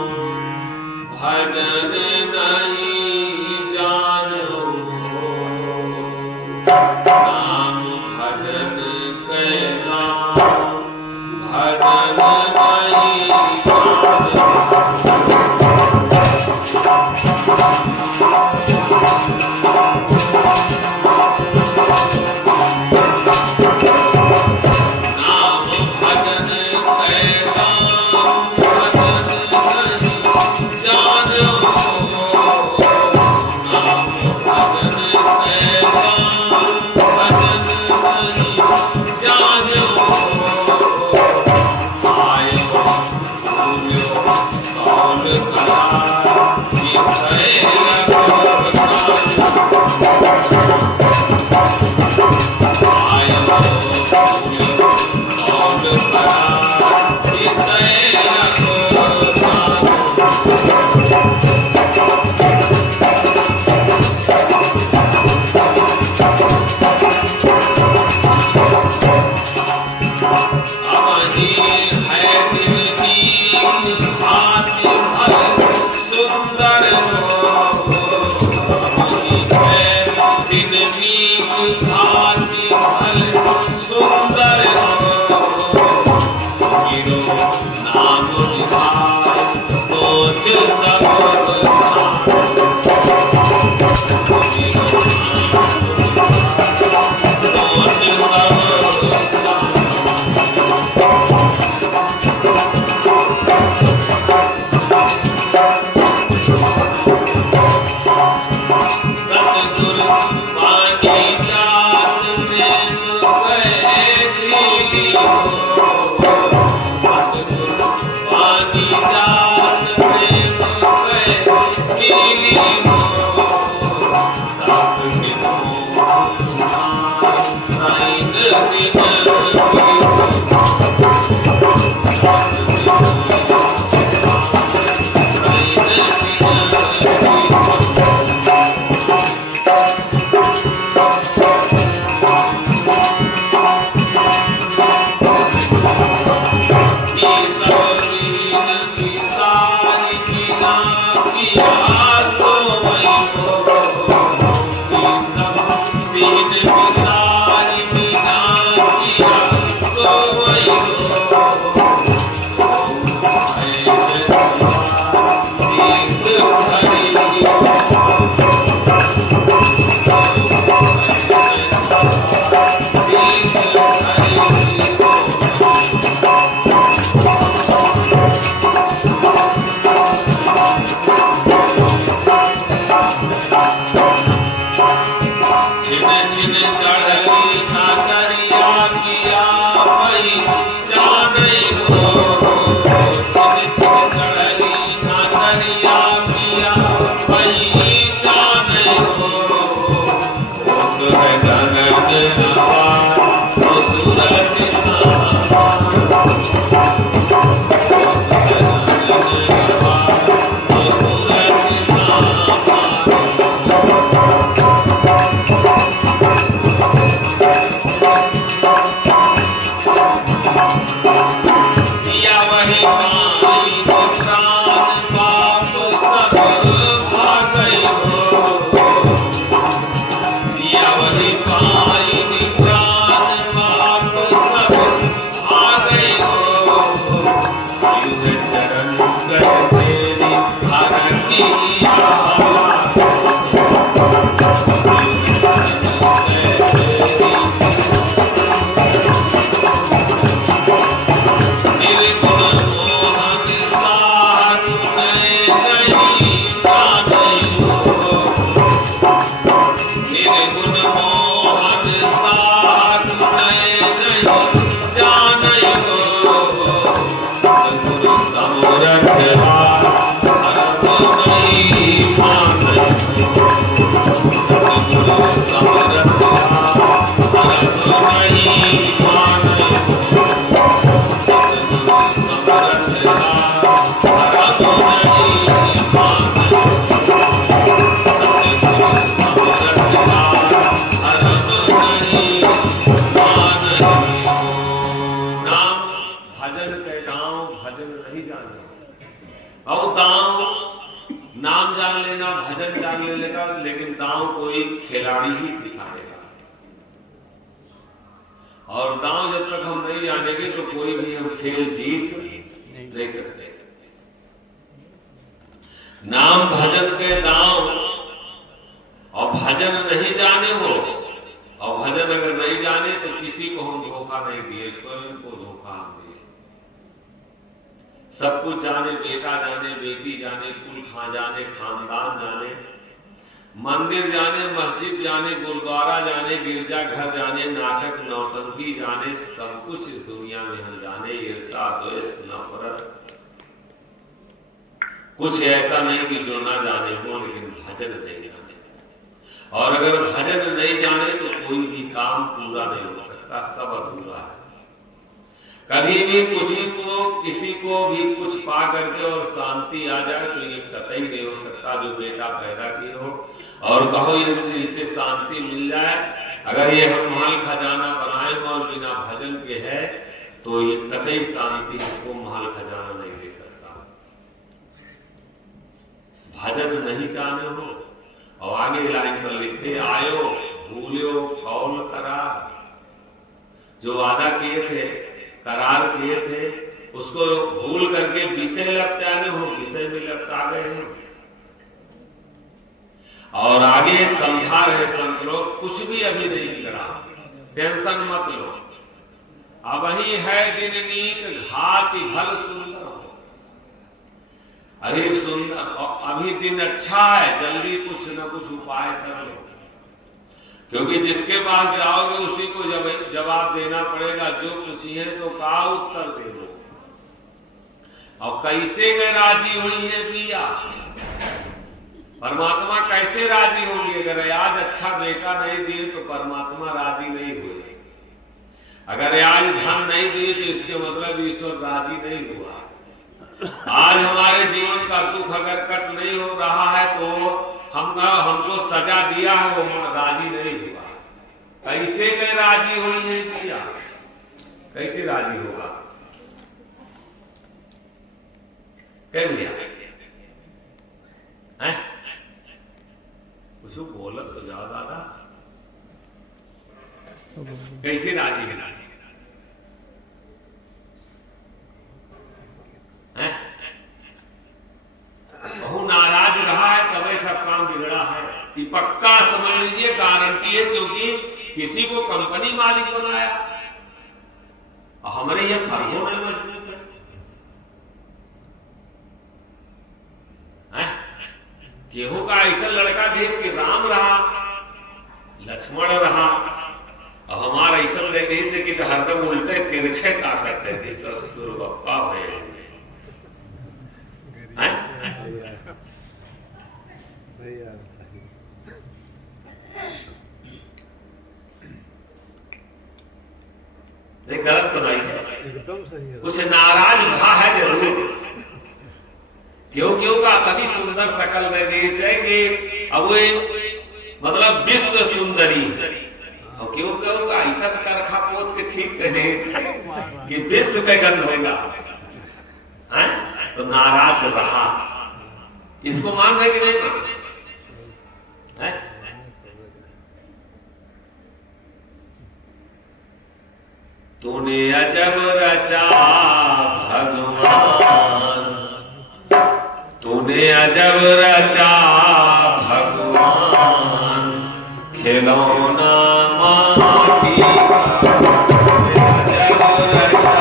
भजन नहीं जानो, नाम भजन के दाम, भजन नहीं जानो। नाम भजन के दाम, नाम जान लेना, भजन जान लेने का, लेकिन दांव कोई खिलाड़ी ही सिखाएगा। और दांव जब तक हम नहीं जानेंगे तो कोई भी हम खेल जीत नहीं सकते। नाम भजन के दांव, और भजन नहीं जाने हो, और भजन अगर नहीं जाने तो किसी को हम धोखा नहीं दिए, स्वयं को धोखा हम दिए। सब कुछ जाने, बेटा जाने, बेटी जाने, कुल खा जाने, खानदान जाने, मंदिर जाने, मस्जिद जाने, गुरुद्वारा जाने, गिरजा घर जाने, नाटक नौटंकी जाने, सब कुछ इस दुनिया में हम जाने। ईर्ष्या, द्वेष, नफरत, कुछ ऐसा नहीं कि जो ना जाने हो, लेकिन भजन नहीं जाने। और अगर भजन नहीं जाने तो कोई भी काम पूरा नहीं हो सकता, सब अधूरा है। कभी भी किसी को भी कुछ पा करके और शांति आ जाए तो ये कतई नहीं हो सकता जो बेटा पैदा किए हो और कहो ये इसे शांति मिल जाए। अगर ये हम महल खजाना बनाए हो और बिना भजन के है तो ये कतई शांति इसको महल खजाना नहीं दे सकता। भजन नहीं जाने हो। और आगे लाइन पर लिखते आयो भूलो कौल करार, जो वादा किए थे, करार किए थे, उसको भूल करके विषय लपटाने हो, विषय में लपटा गए हैं। और आगे समझा रहे संत लोग, कुछ भी अभी नहीं मिल रहा, टेंशन मत लो, अब ही है दिन नीक घाति भल सुंदर हो। अरे सुंदर, अभी दिन अच्छा है, जल्दी कुछ न कुछ उपाय कर लो, क्योंकि जिसके पास जाओगे उसी को जवाब देना पड़ेगा। जो पूछिए तो का उत्तर दे दो। और कैसे गए राजी हुई है पिया, परमात्मा कैसे राजी होंगे? अगर आज अच्छा बेटा नहीं दिए तो परमात्मा राजी नहीं हुए। अगर आज धन नहीं दिए तो इसके मतलब ईश्वर राजी नहीं हुआ। आज हमारे जीवन का दुख अगर कट नहीं हो रहा है तो हमको सजा दिया है, वो राजी नहीं हुआ। कैसे गए राजी हुई है पिया, कैसे राजी होगा? कह भैया कुछ बोलत तो जाओ दादा, कैसे राजी है? बहु नाराज रहा है तब सब काम बिगड़ा है, ये पक्का समझ लीजिए, गारंटी है। क्योंकि किसी को कंपनी मालिक बनाया, हमारे ये खरगों में मजबूत है। केहू का ऐसा लड़का देश के राम रहा, लक्ष्मण रहा, और हमारा ऐसा देश है कि हरदम उल्टे तिरछे का करते थे, ससुर बप्पा हुए। गलत तो नहीं है, एकदम सही है। कुछ नाराज भा है जरूर, क्यों का कभी सुंदर शकल दे दी कि अब वो मतलब विश्व सुंदरी, और क्यों का ऐसा करखा पोत के ठीक कर दे कि विश्व का गंध होगा, तो नाराज रहा। इसको मान रहे कि नहीं मान? तूने अजब रचा भगवान, तूने अजब रचा भगवान, खिलौना माटी का, अजब रचा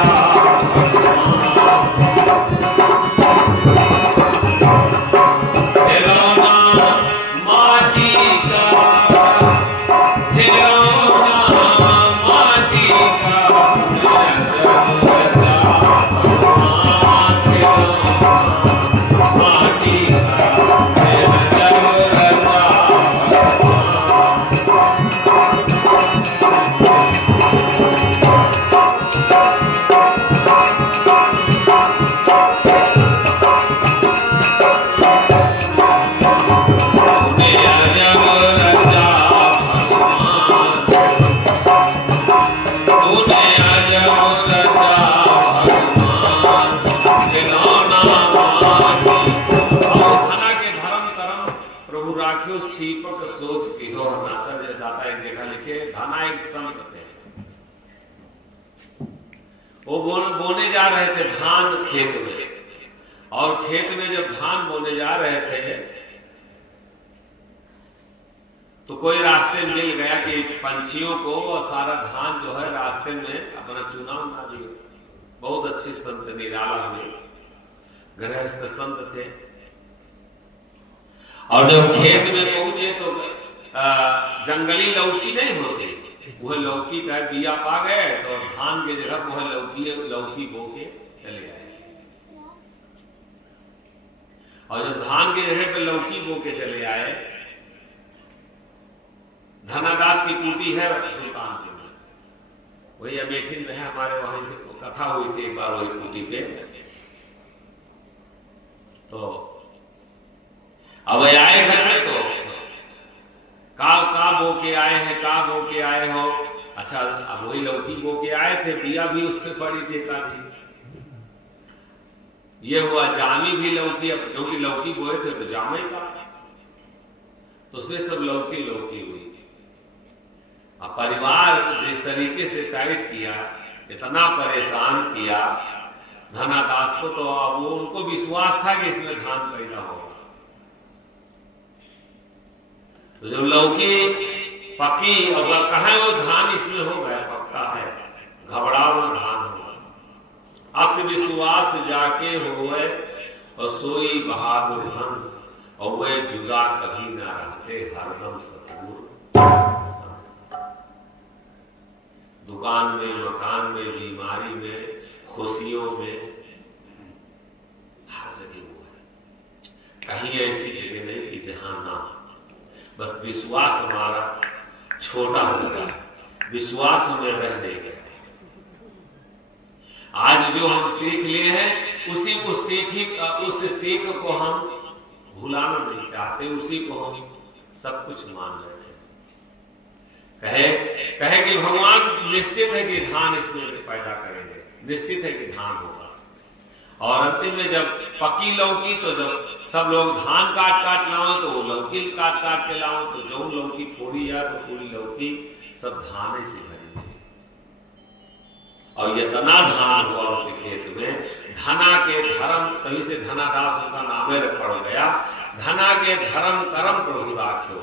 सोच की हो हरनासर जो दाता एक जगह लिखे, धाना एक संत थे, वो बोने जा रहे थे धान खेत में, और खेत में जब धान बोने जा रहे थे तो कोई रास्ते मिल गया कि पंछियों को और सारा धान जो है रास्ते में अपना चुनाव ना दिए। बहुत अच्छे संत निराला में गृहस्थ संत थे, और जब खेत में पहुंचे तो जंगली लौकी नहीं होती, वह लौकी का बिया पा गए तो धान की जगह वह लौकी बो के चले आए। और जब धान की जगह पे लौकी बो के चले आए, धनादास की कुटी है सुल्तानपुर में, वही अमेठी में है, हमारे वहां से कथा हुई थी एक बार वही कुटी पे। तो अब आए घर में तो का बो के आए हैं, का बो के आए हो। अच्छा, अब वही लौकी बो के आए थे, बिया भी उस पर पड़ी थी काफी। ये हुआ जामी भी लौकी, अब क्योंकि लौकी बोए थे तो जामे का, तो उसमें सब लौकी हुई। अब परिवार जिस तरीके से टाइट किया, इतना परेशान किया धनादास को, तो अब वो उनको विश्वास था कि इसमें धान पैदा होगा। तो जब लौकी पकी और कहा वो धान इसमें हो गया, पक्का है, घबराओ ना, धान होगा। अस विश्वास जाके होवे और सोई बहादुर हंस, और वे जुदा कभी ना रहते हरदम सतगुरु। दुकान में, मकान में, बीमारी में, खुशियों में, हर जगह वो है। कहीं ऐसी जगह नहीं कि जहां ना, बस विश्वास हमारा छोटा हो गया, विश्वास हमें रह नहीं गया। आज जो हम सीख लिए हैं उसी को उस सीख को हम भुलाना नहीं चाहते, उसी को हम सब कुछ मान रहे थे। कहे कि भगवान निश्चित है कि धान इसमें पैदा करेंगे, निश्चित है कि धान होगा। और अंतिम में जब पकी लौकी, तो जब सब लोग धान काट लाओ तो वो लौकी काट के लाओ, तो जो लौकी फोड़ी या तो पूरी लौकी सब धाने से भरी गई। और ये तना धान हुआ उनके खेत में, धना के धर्म, तभी से धनादास उनका नाम पड़ गया। धना के धर्म करम प्रभु राख्यो,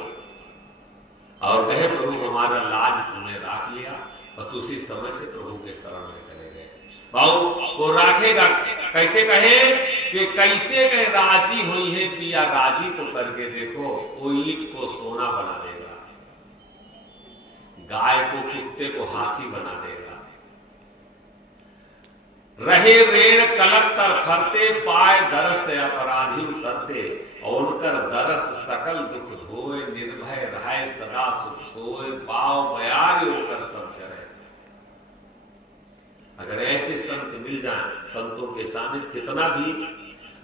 और कहे प्रभु हमारा लाज तुमने राख लिया। बस उसी समय से प्रभु के शरण में चले गए। बाबू वो राखेगा कैसे, कहे कि कैसे कहे राजी हुई है पिया राजी, तो करके देखो वो ईंट को सोना बना देगा, गाय को कुत्ते को हाथी बना देगा। रहे रेण कलक तर फरते, पाए दरस से अपराधी उतरते, और उनकर दरस सकल दुख धोए, निर्भय रहे सदा सुख सोए, पाव बयार होकर सब चरे। अगर ऐसे संत मिल जाएं, संतों के सामने कितना भी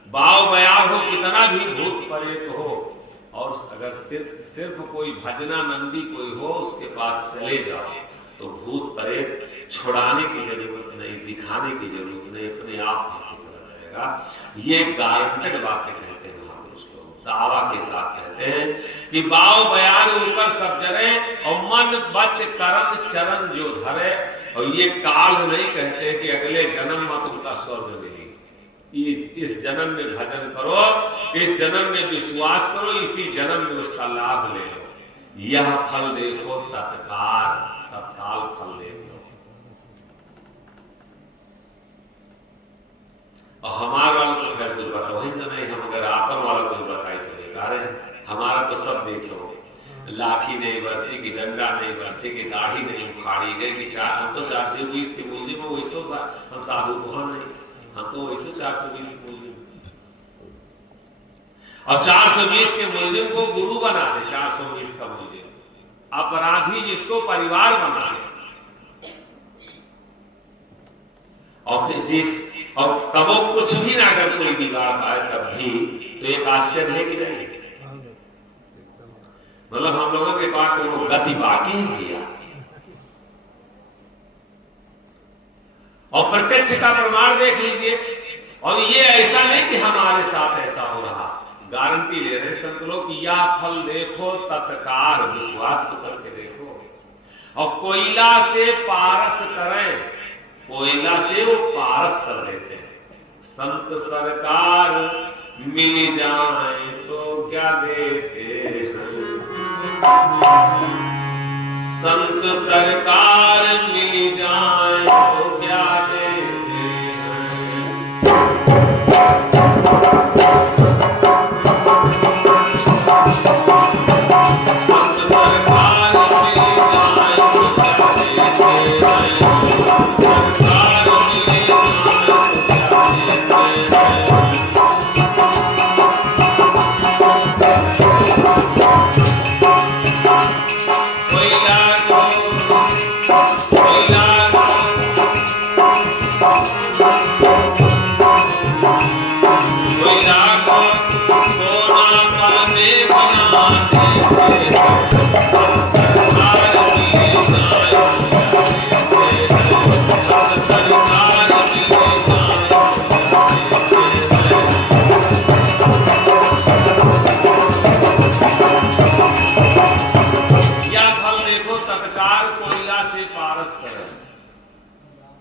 बाव बयार हो, कितना भी भूत प्रेत हो, और अगर सिर्फ कोई भजना नंदी कोई हो उसके पास चले जाओ, तो भूत प्रेत छुड़ाने की जरूरत नहीं, दिखाने की जरूरत नहीं, अपने आप हाथ चला जाएगा। ये गारंटेड वाक्य कहते हैं महापुरुष को, दावा के साथ कहते हैं कि बाव बयार ऊपर सब जरे, और मन बच करम चरण जो धरे। और ये काल नहीं कहते कि अगले जन्म में तुमका स्वर्ग मिलेगी। इस जन्म में भजन करो, इस जन्म में विश्वास करो, इसी जन्म में उसका लाभ ले लो। यह फल देखो तत्काल फल ले लो। और हमारा वाला तो खैर कुछ बताओ ही नहीं, हम अगर आपन वाला कुछ बताई तो बेकार है। हमारा तो सब देख लो, लाठी नहीं बरसी की, डंडा नहीं बरसी की, दाढ़ी नहीं उखाड़ी गई कि हम तो 420 के मूल्य में वैसो हम साधु तो नहीं, हम तो वैसे 420 के मूल्य, और 420 के मुलजिम को गुरु बना दे। 420 का मुलजिम अपराधी जिसको परिवार बना दे, और तब वो कुछ भी ना अगर कोई बिगाड़ पाए तब भी, तो एक आश्चर्य है कि नहीं। मतलब हम लोगों के पास तो गति बाकी ही किया, और प्रत्यक्ष का प्रमाण देख लीजिए। और ये ऐसा नहीं कि हमारे साथ ऐसा हो रहा, गारंटी ले रहे हैं संत लोग कि यह फल देखो तत्काल, विश्वास तो करके देखो। और कोयला से पारस करें, कोयला से वो पारस कर देते हैं। संत सरकार मिल जाए तो क्या देते हैं, संत सरकार मिल जाए तो क्या देते हैं। संत सरकार मिल जाए तो क्या देते हैं, सरकार मिल जाए तो क्या देते हैं।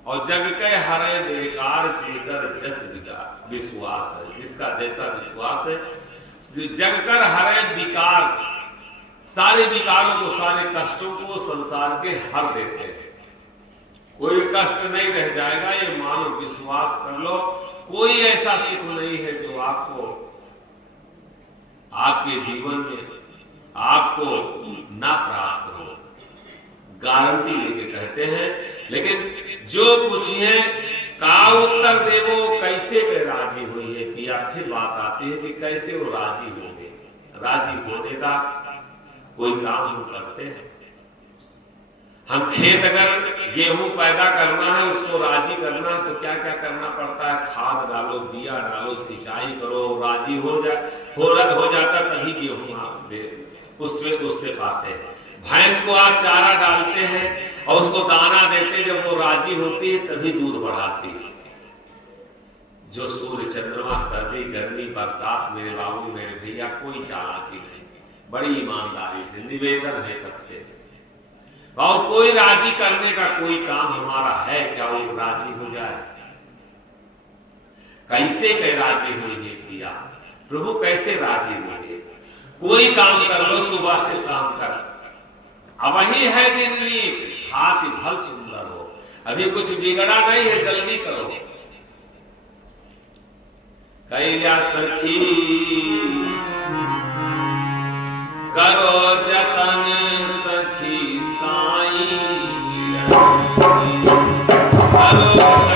और जग के हरे बेकार जीकर जस विश्वास है, जिसका जैसा विश्वास है, जग कर हरे विकार, सारे विकारों को, सारे कष्टों को संसार के हर देते हैं। कोई कष्ट नहीं रह जाएगा, ये मानो, विश्वास कर लो। कोई ऐसा सुख नहीं है जो आपको, आपके जीवन में आपको ना प्राप्त हो, गारंटी लेके कहते हैं। लेकिन जो पूछिए का उत्तर देवो कैसे के राजी हुई है, पिया फिर बात आती है कि कैसे वो राजी होंगे। राजी होने का कोई काम हम करते हैं। हम खेत अगर गेहूं पैदा करना है, उसको राजी करना है तो क्या क्या करना पड़ता है, खाद डालो, बिया डालो, सिंचाई करो, राजी हो जाता तभी गेहूं आप उससे पाते हैं। भैंस को आप चारा डालते हैं और उसको दाना देते, जब वो राजी होती है तभी दूध बढ़ाती है। जो सूर्य चंद्रमा सर्दी गर्मी बरसात, मेरे बाबू मेरे भैया, कोई चालाकी नहीं, बड़ी ईमानदारी से निवेदन है सबसे। और कोई राजी करने का कोई काम हमारा है क्या, वो राजी हो जाए। कैसे कह राजी हुई है पिया, प्रभु कैसे राजी हुए। कोई काम कर लो सुबह से शाम तक, अब वही है दिल्ली, हाथ भल सुंदर हो, अभी कुछ बिगड़ा नहीं है, जल्दी करो। कैला सखी करो जतन, सखी साई करो सखी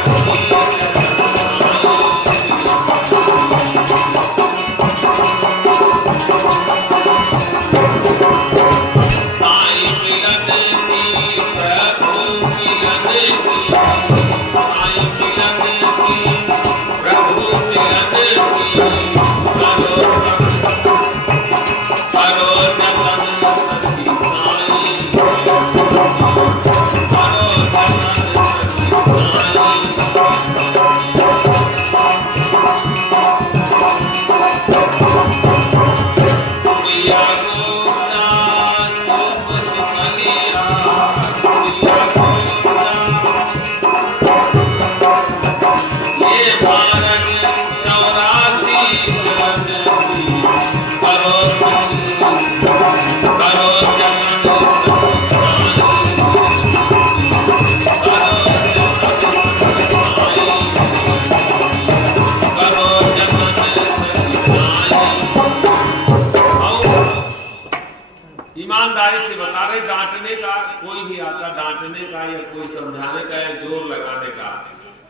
ईमानदारी से बता रहे। डांटने का कोई भी आता, डांटने का या कोई समझाने का या जोर लगाने का,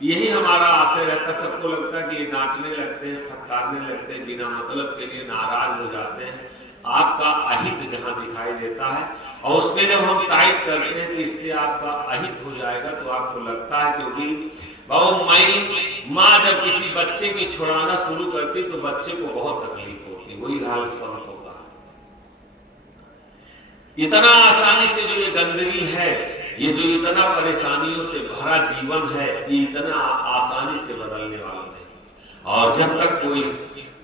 यही हमारा आशय रहता। सबको लगता है कि ये डांटने लगते हैं, फटकारने लगते हैं, बिना मतलब के लिए नाराज हो जाते हैं। आपका अहित जहां दिखाई देता है और उसमें जब हम टाइट करते हैं कि इससे आपका अहित हो जाएगा, तो आपको लगता है, क्योंकि माँ जब किसी बच्चे की छुड़ाना शुरू करती तो बच्चे को बहुत तकलीफ होती। वही हाल संतों का। इतना आसानी से जो ये गंदगी है, ये जो इतना परेशानियों से भरा जीवन है, ये इतना आसानी से बदलने वाला नहीं। और जब तक कोई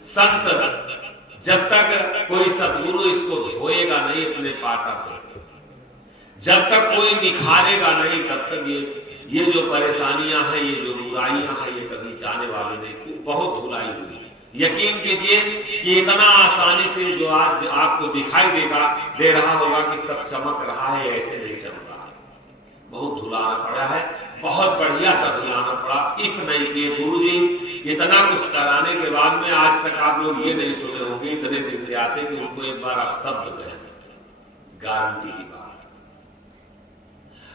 संत जब तक कोई सतगुरु इसको धोएगा नहीं अपने पाटा पर, जब तक कोई निखारेगा नहीं, तब तक ये जो परेशानियां हैं, ये जो बुराइयां हैं, ये कभी जाने वाली नहीं। बहुत धुलाई हुई। यकीन कीजिए कि इतना आसानी से जो आज आपको दिखाई दे रहा होगा कि सब चमक रहा है, ऐसे नहीं चमक रहा है। बहुत धुलाना पड़ा है, बहुत बढ़िया सा धुलाना पड़ा। एक नहीं कि गुरुजी इतना कुछ कराने के बाद में आज तक आप लोग ये नहीं सुने होंगे, इतने दिन से आते कि उनको एक बार आप शब्द कहें, गारंटी की बात।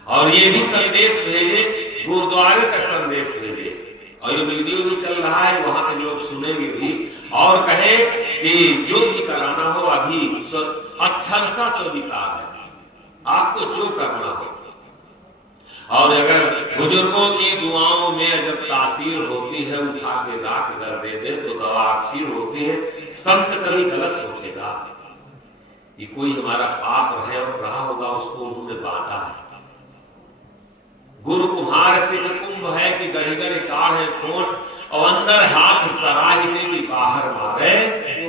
और ये भी संदेश भेजे, गुरुद्वारे तक संदेश भेजे, और ये वीडियो भी चल रहा है, वहां के लोग सुनेंगे भी और कहे कि जो भी कराना हो अभी अक्षरशः स्वीकार है, आपको जो करना हो। और अगर बुजुर्गों की दुआओं में जब तासीर होती है, उठा के राख कर दे दे तो दवा अक्षीर होती है। संत कभी गलत सोचेगा कि कोई हमारा पाप है और रहा होगा, उसको उन्होंने बांटा है। गुरु कुम्हार से कुंभ है कि गढ़ी गढ़ी कार है खोट, और अंदर हाथ सराही ने भी बाहर मारे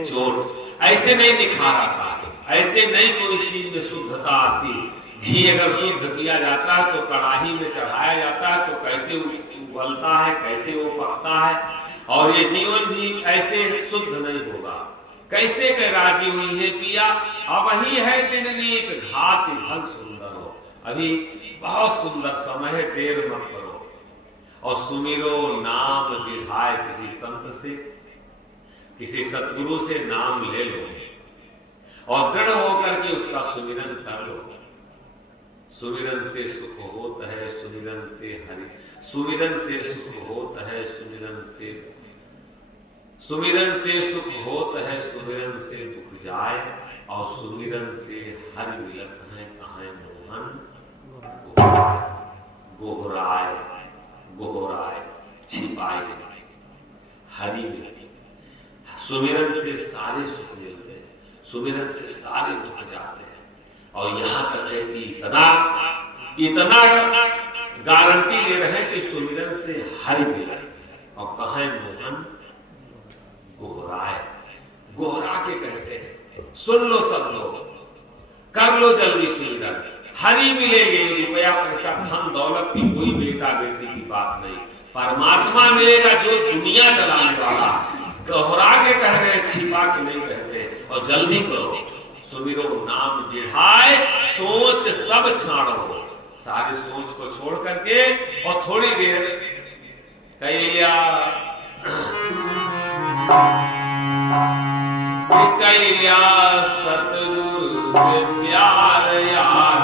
चोट। ऐसे नहीं निखारा था, ऐसे नहीं कोई चीज में शुद्धता आती। घी अगर शुद्ध किया जाता है तो कड़ाही में चढ़ाया जाता है तो कैसे उबलता है, कैसे वो पकता है। और ये जीवन भी ऐसे शुद्ध नहीं होगा। कैसे के राजी हुई है पिया, अब ही है दिन नीक घात भल सुंदर हो। अभी बहुत सुंदर समय है, देर मत करो। और सुमिरो नाम विधाय, किसी संत से, किसी सतगुरु से नाम ले लो और दृढ़ होकर के उसका सुमिरन कर लो। सुमिरन से सुख होत है, सुमिरन से हरि, सुमिरन से सुख होत है, सुमिरन से सुख होत है, सुमिरन से दुख जाए, और सुमिरन से हरि मिलत है, कहां मोहन गोहराए, गोहराए छिपाए हरि मिलती। सुमिरन से सारे सुख मिलते हैं, सुमिरन से सारे दुख जाते हैं। और यहां तक है कि इतना गारंटी ले रहे हैं कि सुमिरन से हरि मिले। और कहां मोहन गोहराए, गोहरा के कहते हैं। सुन लो सब लोग, कर लो जल्दी सुमिरन, हरि मिलेंगे। रुपया पैसा धन दौलत की कोई बेटा बेटी की बात नहीं, परमात्मा मिलेगा जो दुनिया चलाने वाला। दोहरा के कह रहे, छिपा के नहीं कहते। और जल्दी करो, सुमिरो नाम बिढ़ाए, सोच सब छाड़ो। सारी सोच को छोड़ करके और थोड़ी देर कैलिया सतगुरु से प्यार यार